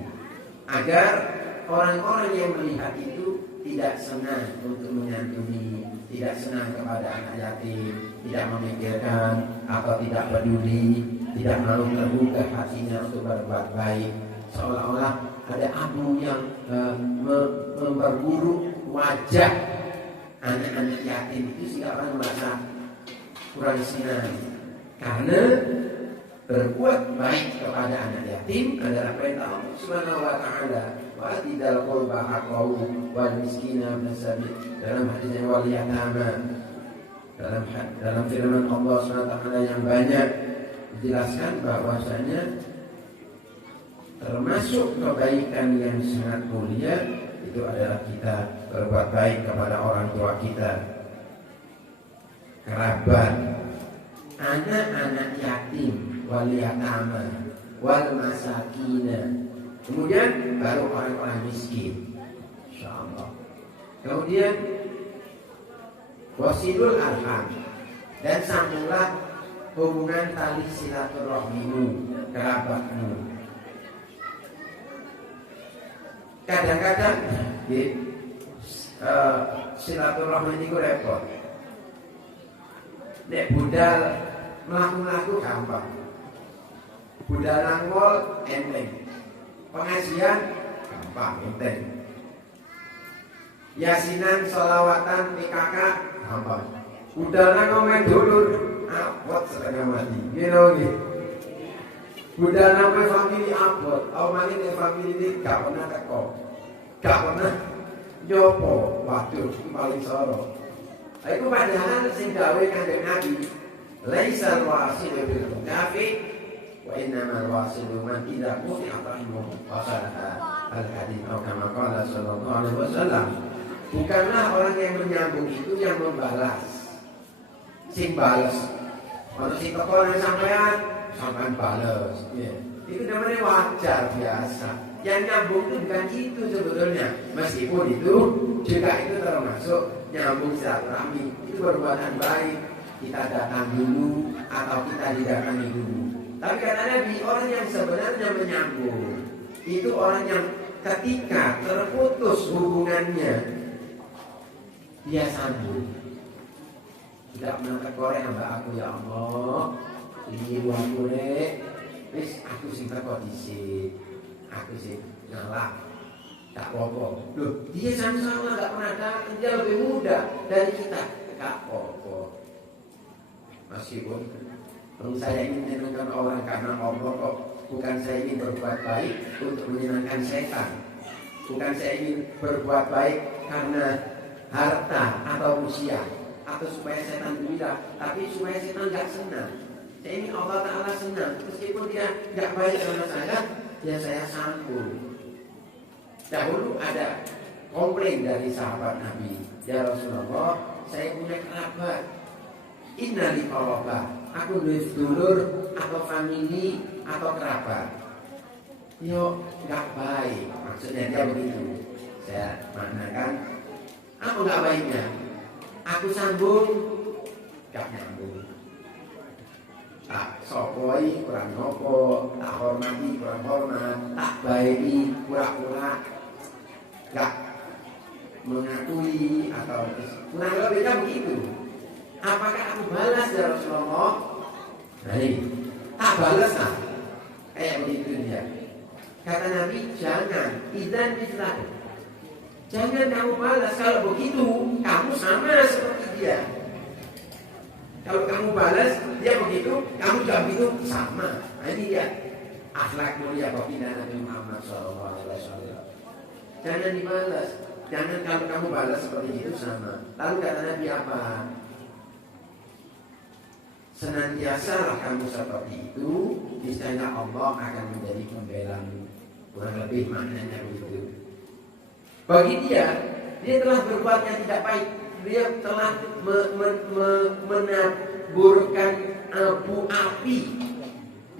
agar orang-orang yang melihat itu tidak senang untuk menyantuni, tidak senang kepada anak yatim, tidak memikirkan atau tidak peduli, tidak mau terbuka hatinya untuk berbuat baik. Seolah-olah ada abu yang memperburuk wajah anak-anak yatim itu, sehingga orang merasa kurang senang. Karena berbuat baik kepada anak yatim adalah perintah Allah Subhanahu wa taala, wa ati dal qurba haqqahu wal miskina ibn sabil. Dalam hadis yang wal yatama, dalam firman Allah SWT yang banyak dijelaskan bahwasanya termasuk kebaikan yang sangat mulia itu adalah kita berbuat baik kepada orang tua kita, kerabat, anak-anak yatim, wal yatama, wal masakina. Kemudian baru orang-orang miskin, insyaallah. Kemudian wasilul arham, dan sambunglah hubungan tali silaturahmimu, kerabatmu. Kadang-kadang silaturahmi ini repot. Nek budal melaku-melaku gampang, budal nangwol enteng. Pengajian gampang, enteng. Yasinan, sholawatan, PKK gampang. Udah ngomen dulur, abot setengah mati. Gitu. Udah namanya family abot, awalnya di family ini gak pernah teko, gak pernah nyopo. Waduh, itu paling sorok. Itu padahal sing gawe kanjeng Nabi, laisal wasilu bil munafiq, wa innamal wasilu man idza quti'a rahimuhu wa salaha al-hadits atau kama qala sallallahu alaihi wasallam. Bukanlah orang yang menyambung itu yang membalas, sing balas. Kalau sing teko nang sampean balas, ya. Itu namanya wajar biasa. Yang nyambung itu bukan itu sebetulnya, meskipun itu juga itu termasuk nyambung silaturahmi. Itu perbuatan baik. Kita datang dulu atau kita didatangi dulu. Tapi kata Nabi, orang yang sebenarnya menyambung itu orang yang ketika terputus hubungannya dia sambung. Tidak pernah terkorek mbak aku, ya Allah, ini aku nek, wis aku sing teko dhisik, aku sing ngalah, tak apa-apa. Loh, dia sama-sama gak pernah datang, dia lebih muda dari kita, gak apa-apa. Meskipun saya ingin menyenangkan orang karena Allah kok, bukan saya ingin berbuat baik untuk menyenangkan setan, bukan saya ingin berbuat baik karena harta atau usia, atau supaya setan gembira, tapi supaya setan gak senang. Saya ingin Allah Ta'ala senang, meskipun dia gak baik sama saya, ya saya sambung. Dahulu ada komplain dari sahabat Nabi, ya Rasulullah, saya punya kerabat, inna li qarabah, aku dulur atau famili atau kerabat. Yo gak baik, maksudnya dia begitu. Saya maknakan, apa gak baiknya? Aku sambung, gak nyambung. Tak sopoi, kurang nopo, tak hormati, kurang hormat, tak baiki, pura-pura, gak mengakui atau kurang lebihnya begitu. Apakah aku balas ya Rasulullah? Baik, tak balas lah. Kayak begitu dia. Kata Nabi, jangan, idzan mislahu. Jangan kamu balas. Kalau begitu, kamu sama seperti dia. Kalau kamu balas, dia begitu, kamu juga begitu, sama. Nah, ini dia akhlak mulia baginda Nabi Muhammad SAW. Jangan dibalas. Jangan kalau kamu balas seperti itu, sama. Lalu kata Nabi apa? Senantiasalah kamu seperti itu, niscaya Allah akan menjadi pembelamu. Kurang lebih maknanya begitu. Bagi dia telah berbuat yang tidak baik. Dia telah menaburkan abu api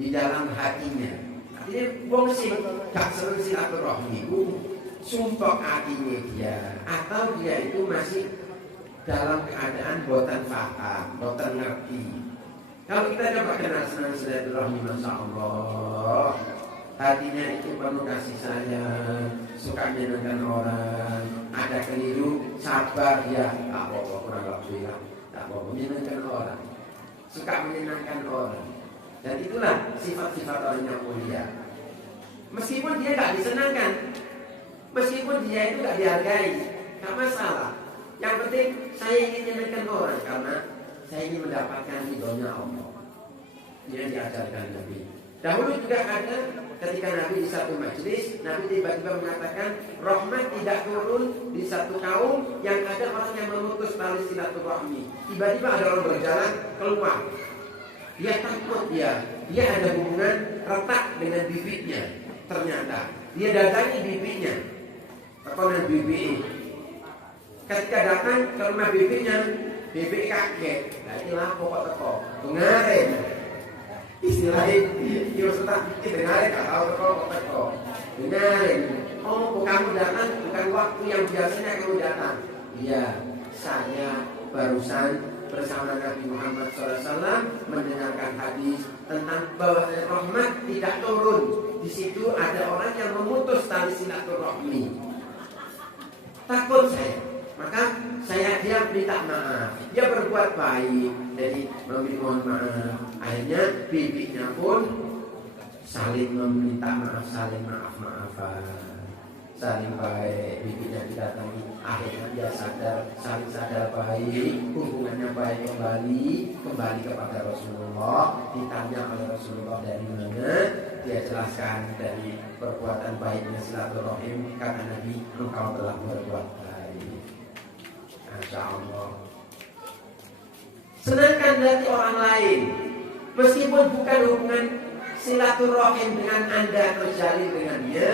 di dalam hatinya. Artinya wong sing gak seneng silaturahmi itu sumpah hatinya dia, atau dia itu masih dalam keadaan boten paham, boten ngerti. Kalau kita coba kenal senang silaturahmi, masya Allah, hatinya itu penuh kasih sayang, suka menyenangkan orang, ada keliru, sabar dia, tak apa-apa, kurang lebih lah, tak apa-apa, menyenangkan orang, suka menyenangkan orang. Dan itulah sifat-sifat orang yang mulia. Meskipun dia tak disenangkan, meskipun dia itu tak dihargai, tak masalah. Yang penting saya ingin menyenangkan orang karena saya ingin mendapatkan ridhonya Allah. Ini yang diajarkan Nabi. Dahulu juga ada ketika Nabi di satu majelis, Nabi tiba-tiba mengatakan rahmat tidak turun di satu kaum yang ada orang yang memutus tali silaturahmi. Tiba-tiba ada orang berjalan keluar. Dia takut dia ada hubungan retak dengan bibitnya. Ternyata dia datangi bibinya. Tekonan bibi. Ketika datang ke rumah bibinya, bibi kaget. Nah inilah pokok teko. Dengarin. Istilahnya, dia sudah dengarin gak tahu teko. Dengarin. Oh, kamu datang bukan waktu yang biasanya kamu datang. Iya, saya barusan bersama Nabi Muhammad SAW mendengarkan hadis tentang bahwa rahmat tidak turun. Di situ ada orang yang memutus tali silaturahmi. Takut saya, maka dia minta maaf. Dia berbuat baik, jadi meminta maaf. Akhirnya bibinya pun saling meminta maaf, saling maaf-maafan, saling baik. Bibinya didatangi, akhirnya dia saling sadar baik, hubungannya baik kembali kepada Rasulullah. Ditanya oleh Rasulullah dari mana, dia jelaskan dari perbuatan baiknya silaturahim. Kata Nabi, engkau telah berbuat baik. Masya Allah. Senangkan hati orang lain, meskipun bukan hubungan silaturahim dengan Anda terjalin dengannya,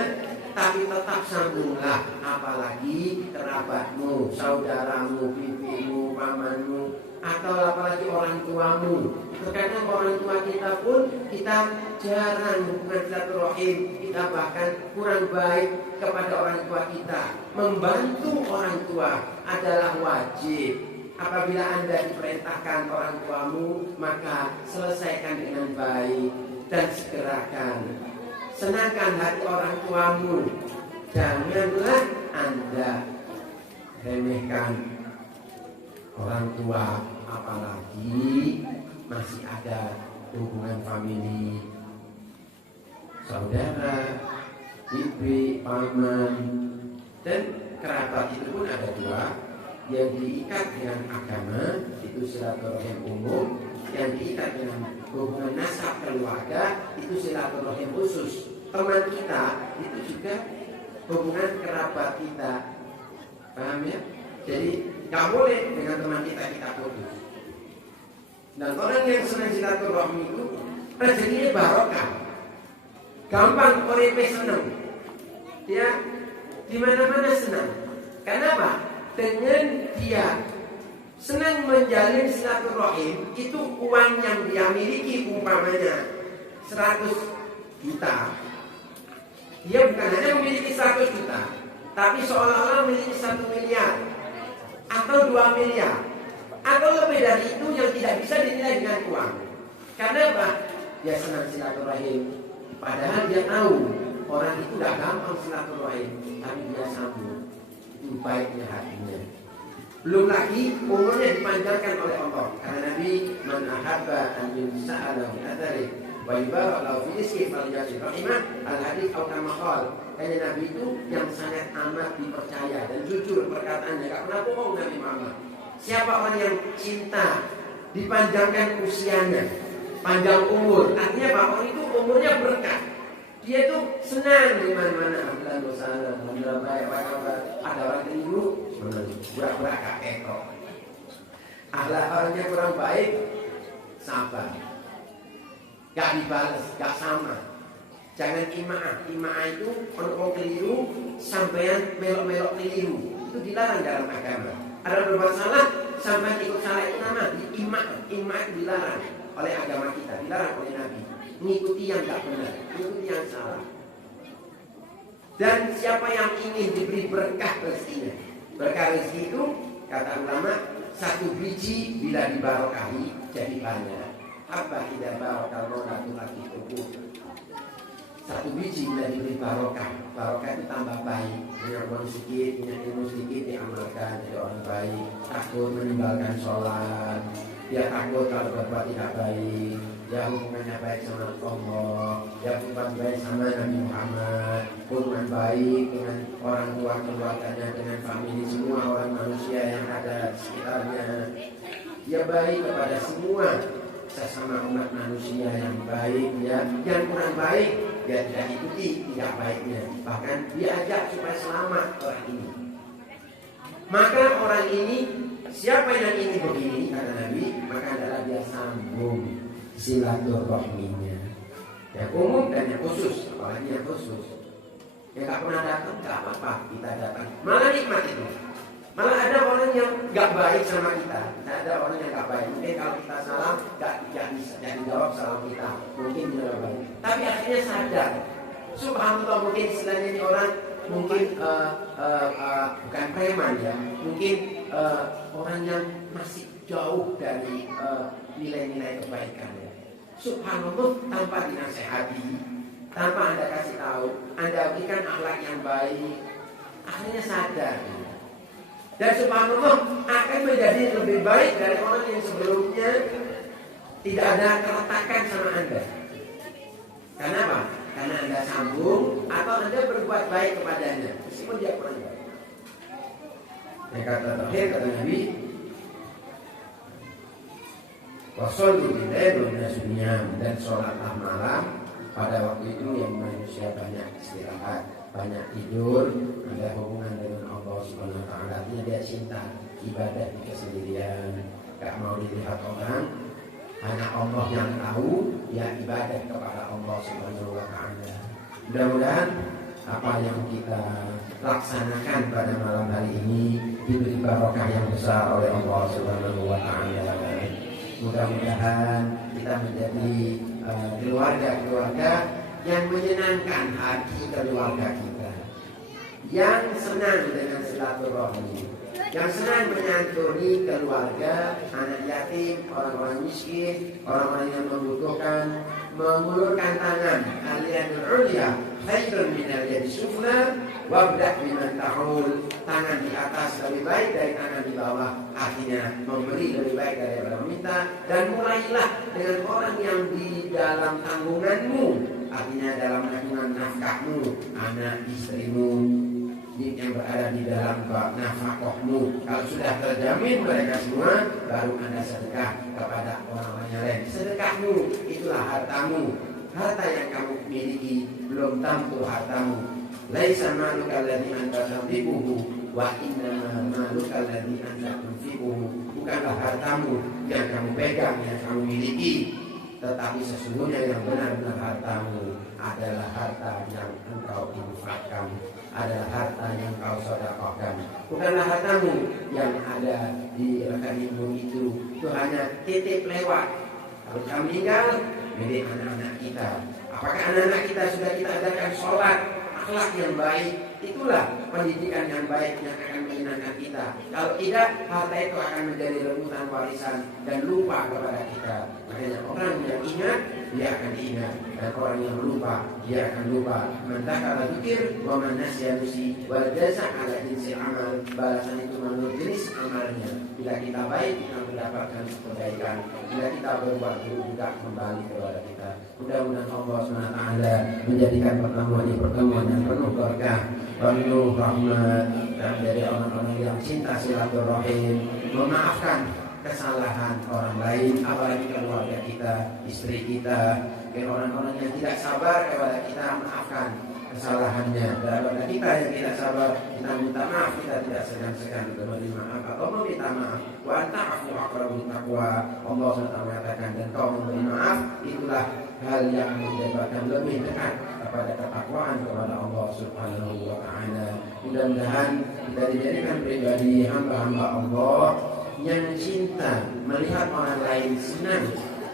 tapi tetap sambunglah. Apalagi kerabatmu, saudaramu, bibimu, pamanmu, atau apalagi orang tuamu. Terkadang orang tua kita pun kita jarang hubungan silaturahim, kita bahkan kurang baik kepada orang tua kita. Membantu orang tua adalah wajib. Apabila Anda diperintahkan orang tuamu, maka selesaikan dengan baik dan segerakan. Senangkan hati orang tuamu. Janganlah Anda remehkan orang tua, apalagi masih ada hubungan famili, saudara, bibi, paman, dan kerabat itu pun ada dua. Yang diikat dengan agama itu silaturahim umum, yang diikat dengan hubungan nasab keluarga itu silaturahim khusus. Teman kita itu juga hubungan kerabat kita, paham ya? Jadi nggak boleh dengan teman kita putus. Dan orang yang senang silaturahmi itu rezekinya barokah, gampang orang senang, dia di mana-mana senang. Kenapa? Dengan dia senang menjalin silaturahim, itu uang yang dia miliki umpamanya 100 juta. Dia bukan hanya memiliki 100 juta, tapi seolah-olah memiliki 1 miliar atau 2 miliar atau lebih dari itu yang tidak bisa dinilai dengan uang. Karena apa? Dia senang silaturahim, padahal dia tahu orang itu tidak gampang silaturahim, tapi dia sambung. Itu baiknya hatinya. Belum lagi umurnya dipanjangkan oleh Allah. Karena Nabi man ahabba an yusa'ala min athari wa yubarak lahu fi rizqi falyasil rahimah al-hadits atau kama qala. Karena Nabi itu yang sangat amat dipercaya dan jujur perkataannya, enggak pernah bohong Nabi Muhammad. Siapa orang yang cinta dipanjangkan usianya, panjang umur, artinya apa? Orang itu umurnya berkah. Dia tuh senang di mana-mana. Alhamdulillah baik, ada orang keliru, berak-berak kakek kok. Akhlak orangnya kurang baik, sabar. Gak dibalas, gak sama. Jangan ima'ah itu orang keliru sampean melok-melok keliru. Itu dilarang dalam agama. Ada berbuat salah sampai ikut salah itu nama ima'ah itu dilarang oleh agama kita, dilarang oleh Nabi. Mengikuti yang tak benar, mengikuti yang salah. Dan siapa yang ingin diberi berkah rezekinya, berkah rezeki itu kata ulama, 1 biji bila dibarokahi jadi banyak. Apa tidak barokah rokatul lagi kubur. 1 biji bila diberi barokah, barokah itu tambah baik. Punya uang sedikit, punya ilmu sedikit diamalkan jadi orang baik. Takut meninggalkan sholat, dia takut kalau berbuat tidak baik. Dia hubungannya baik sama Allah, dia hubungan baik sama Nabi Muhammad, hubungan baik dengan orang tua keluarganya, dengan famili semua orang manusia yang ada di sekitarnya. Dia baik kepada semua. sesama umat manusia yang baik ya, yang kurang baik dia tidak ikuti tidak baiknya, bahkan diajak supaya selamat orang ini. Maka orang ini, siapa yang ingin begini kata Nabi, maka adalah dia sambung silaturahminya, yang umum dan yang khusus. Apalagi yang khusus, yang gak pernah datang gak apa-apa, kita datang malah nikmat itu. Malah ada orang yang gak baik sama kita, ada orang yang gak baik. Mungkin kalau kita salam gak bisa dijawab salam kita, mungkin tidak baik. Tapi akhirnya sadar, subhanallah, mungkin istilahnya ini orang mungkin bukan preman ya, mungkin orang yang masih jauh dari nilai-nilai kebaikan ya. Subhanallah, tanpa dinasehati, tanpa Anda kasih tahu, Anda berikan akhlak yang baik, akhirnya sadar. Dan subhanallah akan menjadi lebih baik dari orang yang sebelumnya tidak ada keretakan sama Anda. Karena apa? Karena Anda sambung atau Anda berbuat baik kepadanya meskipun dia kurang baik. Yang kata terakhir kata Nabi, wassallu billaili wan nasunyam, dan sholatlah malam pada waktu itu yang manusia banyak istirahat, banyak tidur, ada hubungan dengan Allah Subhanahu wa taala. Dia cinta ibadah di kesendirian, gak mau dilihat orang, hanya Allah yang tahu, ya ibadah kepada Allah Subhanahu wa taala. Mudah-mudahan apa yang kita laksanakan pada malam hari ini diberi barokah yang besar oleh Allah Subhanahu wa taala. Mudah-mudahan kita menjadi keluarga-keluarga yang menyenangkan hati keluarga kita, yang senang dengan silaturahmi, yang senang menyantuni keluarga, anak yatim, orang-orang miskin, orang-orang yang membutuhkan, mengulurkan tangan. Al-yadul ulya khairun minal yadi sufla wabda' biman ta'ul. Tangan di atas lebih baik dari tangan di bawah, artinya memberi lebih baik daripada meminta. Dan mulailah dengan orang yang di dalam tanggunganmu, artinya dalam tanggungan nafkahmu, anak, istrimu yang berada di dalam nafkahmu. Kalau sudah terjamin mereka semua, baru Anda sedekah kepada orang-orang yang lain. Sedekahmu itulah hartamu. Harta yang kamu miliki belum tentu hartamu. Laisa maluka alladhi anta tamlikuhu wa innama maluka alladhi anta tunfiquhu. Bukanlah hartamu yang kamu pegang, yang kamu miliki, tetapi sesungguhnya yang benar-benar hartamu adalah harta yang engkau infakkan, adalah harta yang kau sedekahkan. Bukanlah hartamu yang ada di rekeningmu itu hanya titip lewat. Kalau kamu meninggal, milik anak-anak kita. Apakah anak-anak kita sudah kita adakan sholat, akhlak yang baik? Itulah pendidikan yang baik yang akan menyenangkan kita. Kalau tidak, harta itu akan menjadi rebutan warisan dan lupa kepada kita. Makanya orang yang ingat, dia akan ingat, dan orang yang lupa, dia akan lupa. Mentakala dzikir wa man nasiya nusi wal jazaa ala jinsi amal. Balasan itu menurut jenis amalnya. Bila kita baik, kita mendapatkan kebaikan. Bila kita berbuat buruk, juga kembali kepada kita. Mudah-mudahan Allah SWT menjadikan pertemuan ini pertemuan yang penuh berkah, penuh rahmat, dan menjadi orang-orang yang cinta silaturahim, memaafkan kesalahan orang lain, apalagi keluarga kita, istri kita, dan orang-orang yang tidak sabar kepada kita, maafkan kesalahannya. Daripada kita yang tidak sabar, kita minta maaf, kita tidak segan-segan untuk memberi maaf atau meminta maaf. Wa anta'afu aqrabut taqwa. Allah SWT mengatakan, dan kau memberi maaf, itulah hal yang menyebabkan lebih dekat kepada ketakwaan kepada Allah Subhanahu wa taala. Mudah-mudahan kita dijadikan pribadi hamba-hamba Allah yang cinta melihat orang lain senang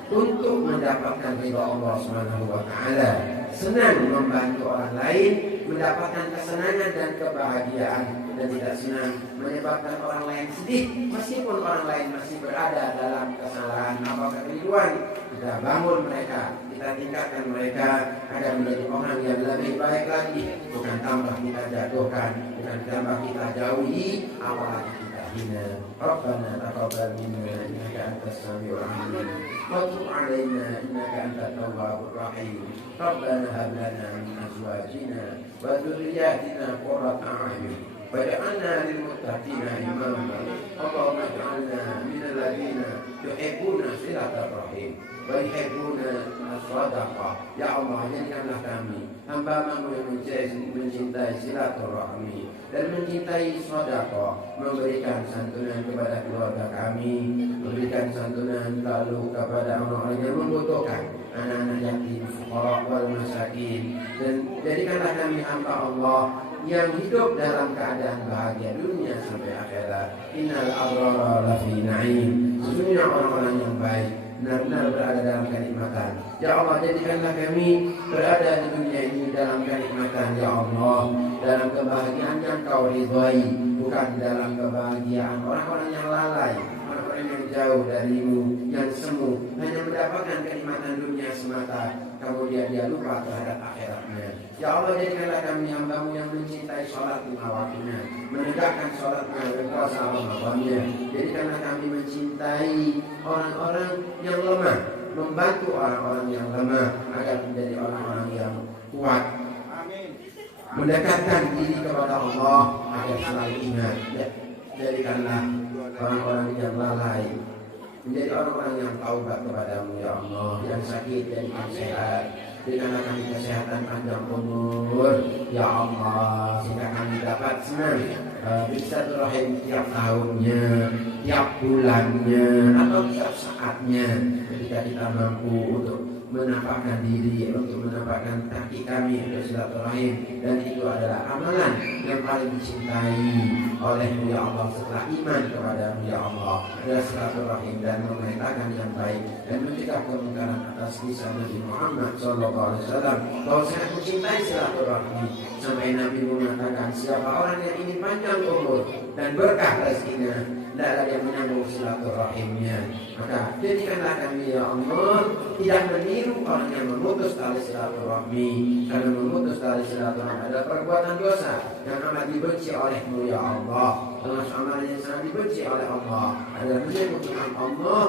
untuk mendapatkan ridha Allah Subhanahu wa taala, senang membantu orang lain mendapatkan kesenangan dan kebahagiaan, dan tidak senang menyebabkan orang lain sedih meskipun orang lain masih berada dalam kesalahan atau kekeliruan. Kita bangun mereka, kita tingkatkan mereka agar menjadi orang yang lebih baik lagi, bukan tambah kita jatuhkan, bukan tambah kita jauhi, apalagi kita hina. Rabbana taqabbal minna innaka antas samiul alim wa tub 'alaina innaka antat tawwabur rahim. Rabbana hab lana min azwajina wa dhurriyyatina qurrata a'yun waj'alna lil muttaqina imama. Allahumma ij'alna minal ladzina yuhibbuna silaturahim wa yuhibbuna as-sadaqah. Ya Allah, jadikanlah kami hamba-Mu yang mencintai silaturahmi dan mencintai sedekah, memberikan santunan kepada keluarga kami, memberikan santunan lalu kepada orang-orang yang membutuhkan, anak-anak yatim, fuqara wal masakin, dan jadikanlah kami hamba Allah yang hidup dalam keadaan bahagia dunia sampai akhirat. Innal abrara lafi na'im. Sesungguhnya orang-orang yang baik benar-benar berada dalam kenikmatan. Ya Allah, jadikanlah kami berada di dunia ini dalam kenikmatan, ya Allah, dalam kebahagiaan yang Kau ridhai, bukan dalam kebahagiaan orang-orang yang lalai, orang-orang yang jauh darimu, yang semu, hanya mendapatkan kenikmatan dunia semata, kemudian dia lupa terhadap akhiratnya. Ya Allah, jadikanlah kami hamba-Mu yang mencintai sholat 5 waktunya, menegakkan sholatnya dan puasa Ramadannya. Jadikanlah kami mencintai orang-orang yang lemah, membantu orang-orang yang lemah agar menjadi orang-orang yang kuat, mendekatkan diri kepada Allah agar selalu ingat. Jadikanlah orang-orang yang lalai menjadi orang-orang yang taubat kepadamu, ya Allah. Yang sakit jadikan sehat, berikanlah kami kesehatan panjang umur, ya Allah, sehingga kami dapat senang bersilaturahim tiap tahunnya, tiap bulannya, atau tiap saatnya ketika kita mampu untuk menampakkan diri, untuk menampakkan kaki kami untuk silaturahim. Dan itu adalah amalan yang paling dicintai oleh-Mu, ya Allah, setelah iman kepada-Mu, ya Allah, adalah silaturahim dan memerintahkan yang baik dan mencegah kemungkaran atas kisah Nabi Muhammad SAW. Bahwa sangat mencintai silaturahim sampai Nabi mengatakan, siapa orang yang ingin panjang umur dan berkah rezekinya, tidak ada yang menyambung silaturahimnya. Maka jadikanlah kami, ya Allah, tidak meniru orang yang memutus tali silaturahmi, karena memutus tali silaturahmi adalah perbuatan dosa yang amat dibenci oleh-Mu, ya Allah. Termasuk amalan yang sangat dibenci oleh Allah adalah menyebutkan Allah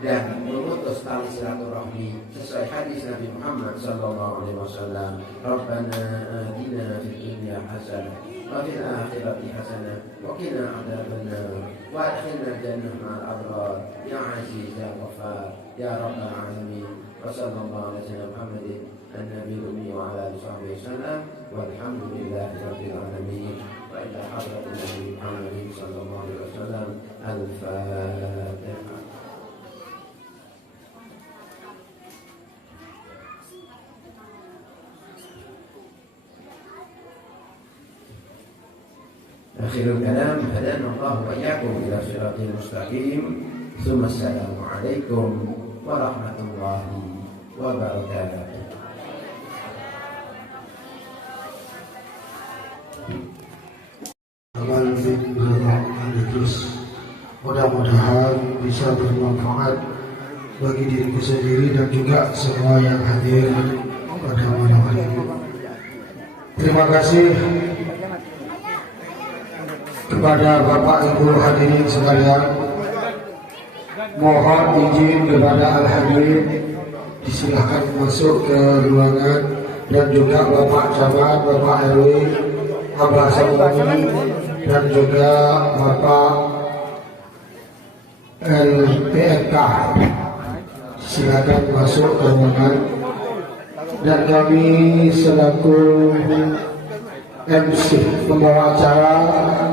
dan memutus tali silaturahmi sesuai hadis Nabi Muhammad SAW. Rabbana atina fid dunya hasanah wa fil akhirati hasanah wa qina adzabannar wa adkhilna jannah ma'al abrar ya aziz ya ghafar ya rabbal alamin. Wa sallallahu alaihi wa Muhammadin an-nabiyil ummi wa ala alihi wa sallam walhamdulillahi rabbil alamin. Wa ila hadratin Nabi Muhammadin sallallahu alaihi wasallam. Al-Fatihah. Akhirul kalam, hadana Allah wa iyyakum ila siratal mustaqim. Assalamu alaikum warahmatullahi wabarakatuh. Amal terus mudah-mudahan bisa bermanfaat bagi diriku sendiri dan juga semua yang hadir pada malam hari ini. Terima kasih kepada Bapak Ibu hadirin sekalian. Mohon izin kepada Al-Habib disilahkan masuk ke ruangan, dan juga Bapak Camat, Bapak RW, Abah Samuni, dan juga Bapak LPNK silakan masuk ke ruangan. Dan kami selaku MC pembawa acara,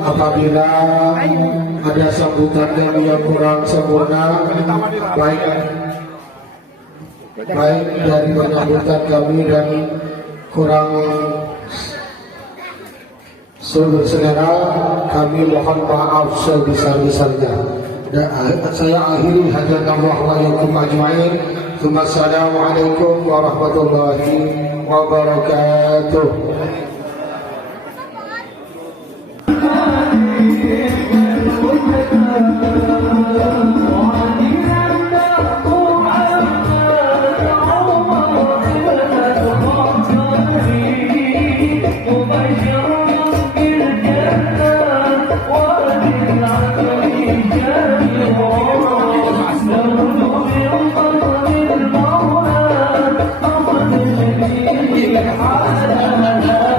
apabila ada sambutan kami yang kurang sempurna, baik dari penyambutan kami dan kurang selera, kami mohon maaf sebesar-besarnya. Dan saya akhiri hadanallah wa iyyakum ajma'in. Assalamualaikum warahmatullahi wabarakatuh. Subhanallah.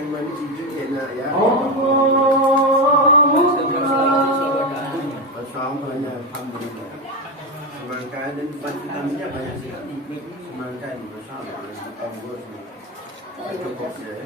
yang mana cucu dia nak ya. Masyaallah, alhamdulillah. Semangka dan vitaminnya banyak sekali. Semangka ini masyaallah, bagus. Cukup ya.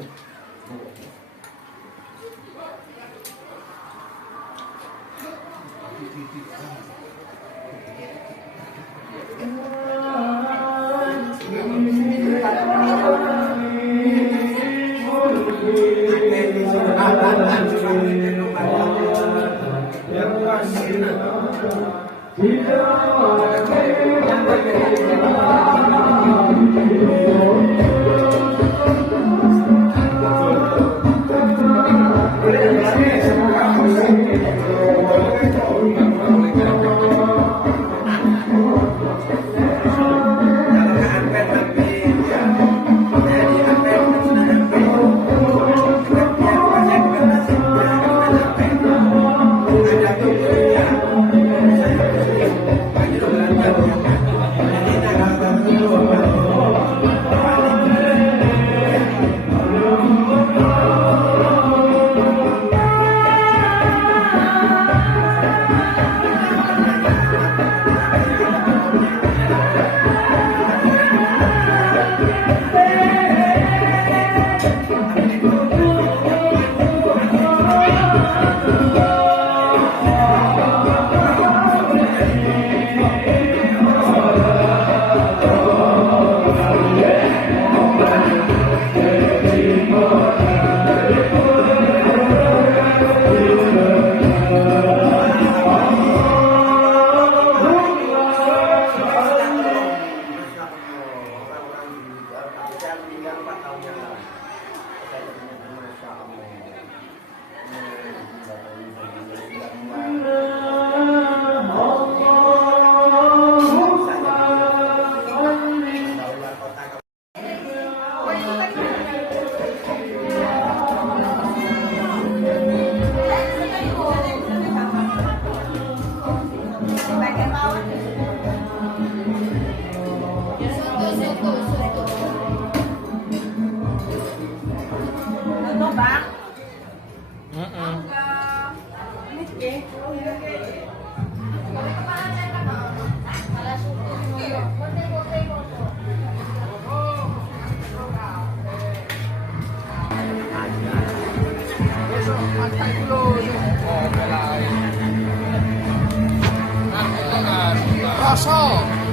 Rasa,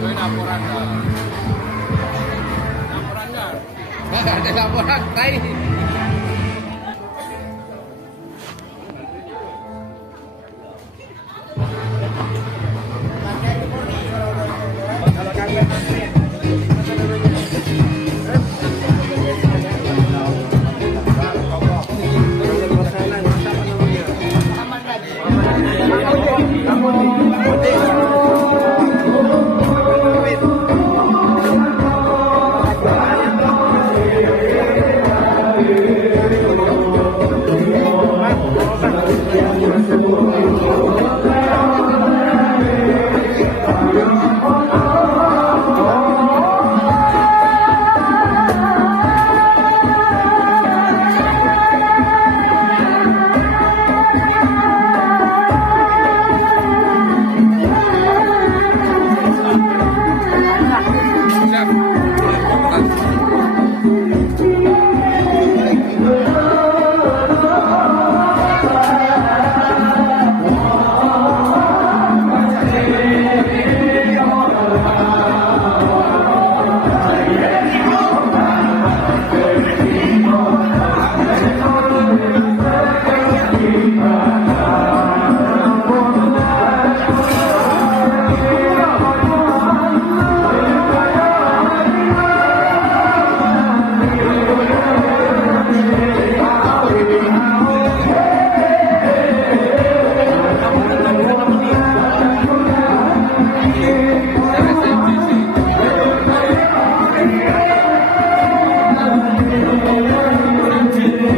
kowe laporan. Laporan enggak? Enggak ada laporan, tai.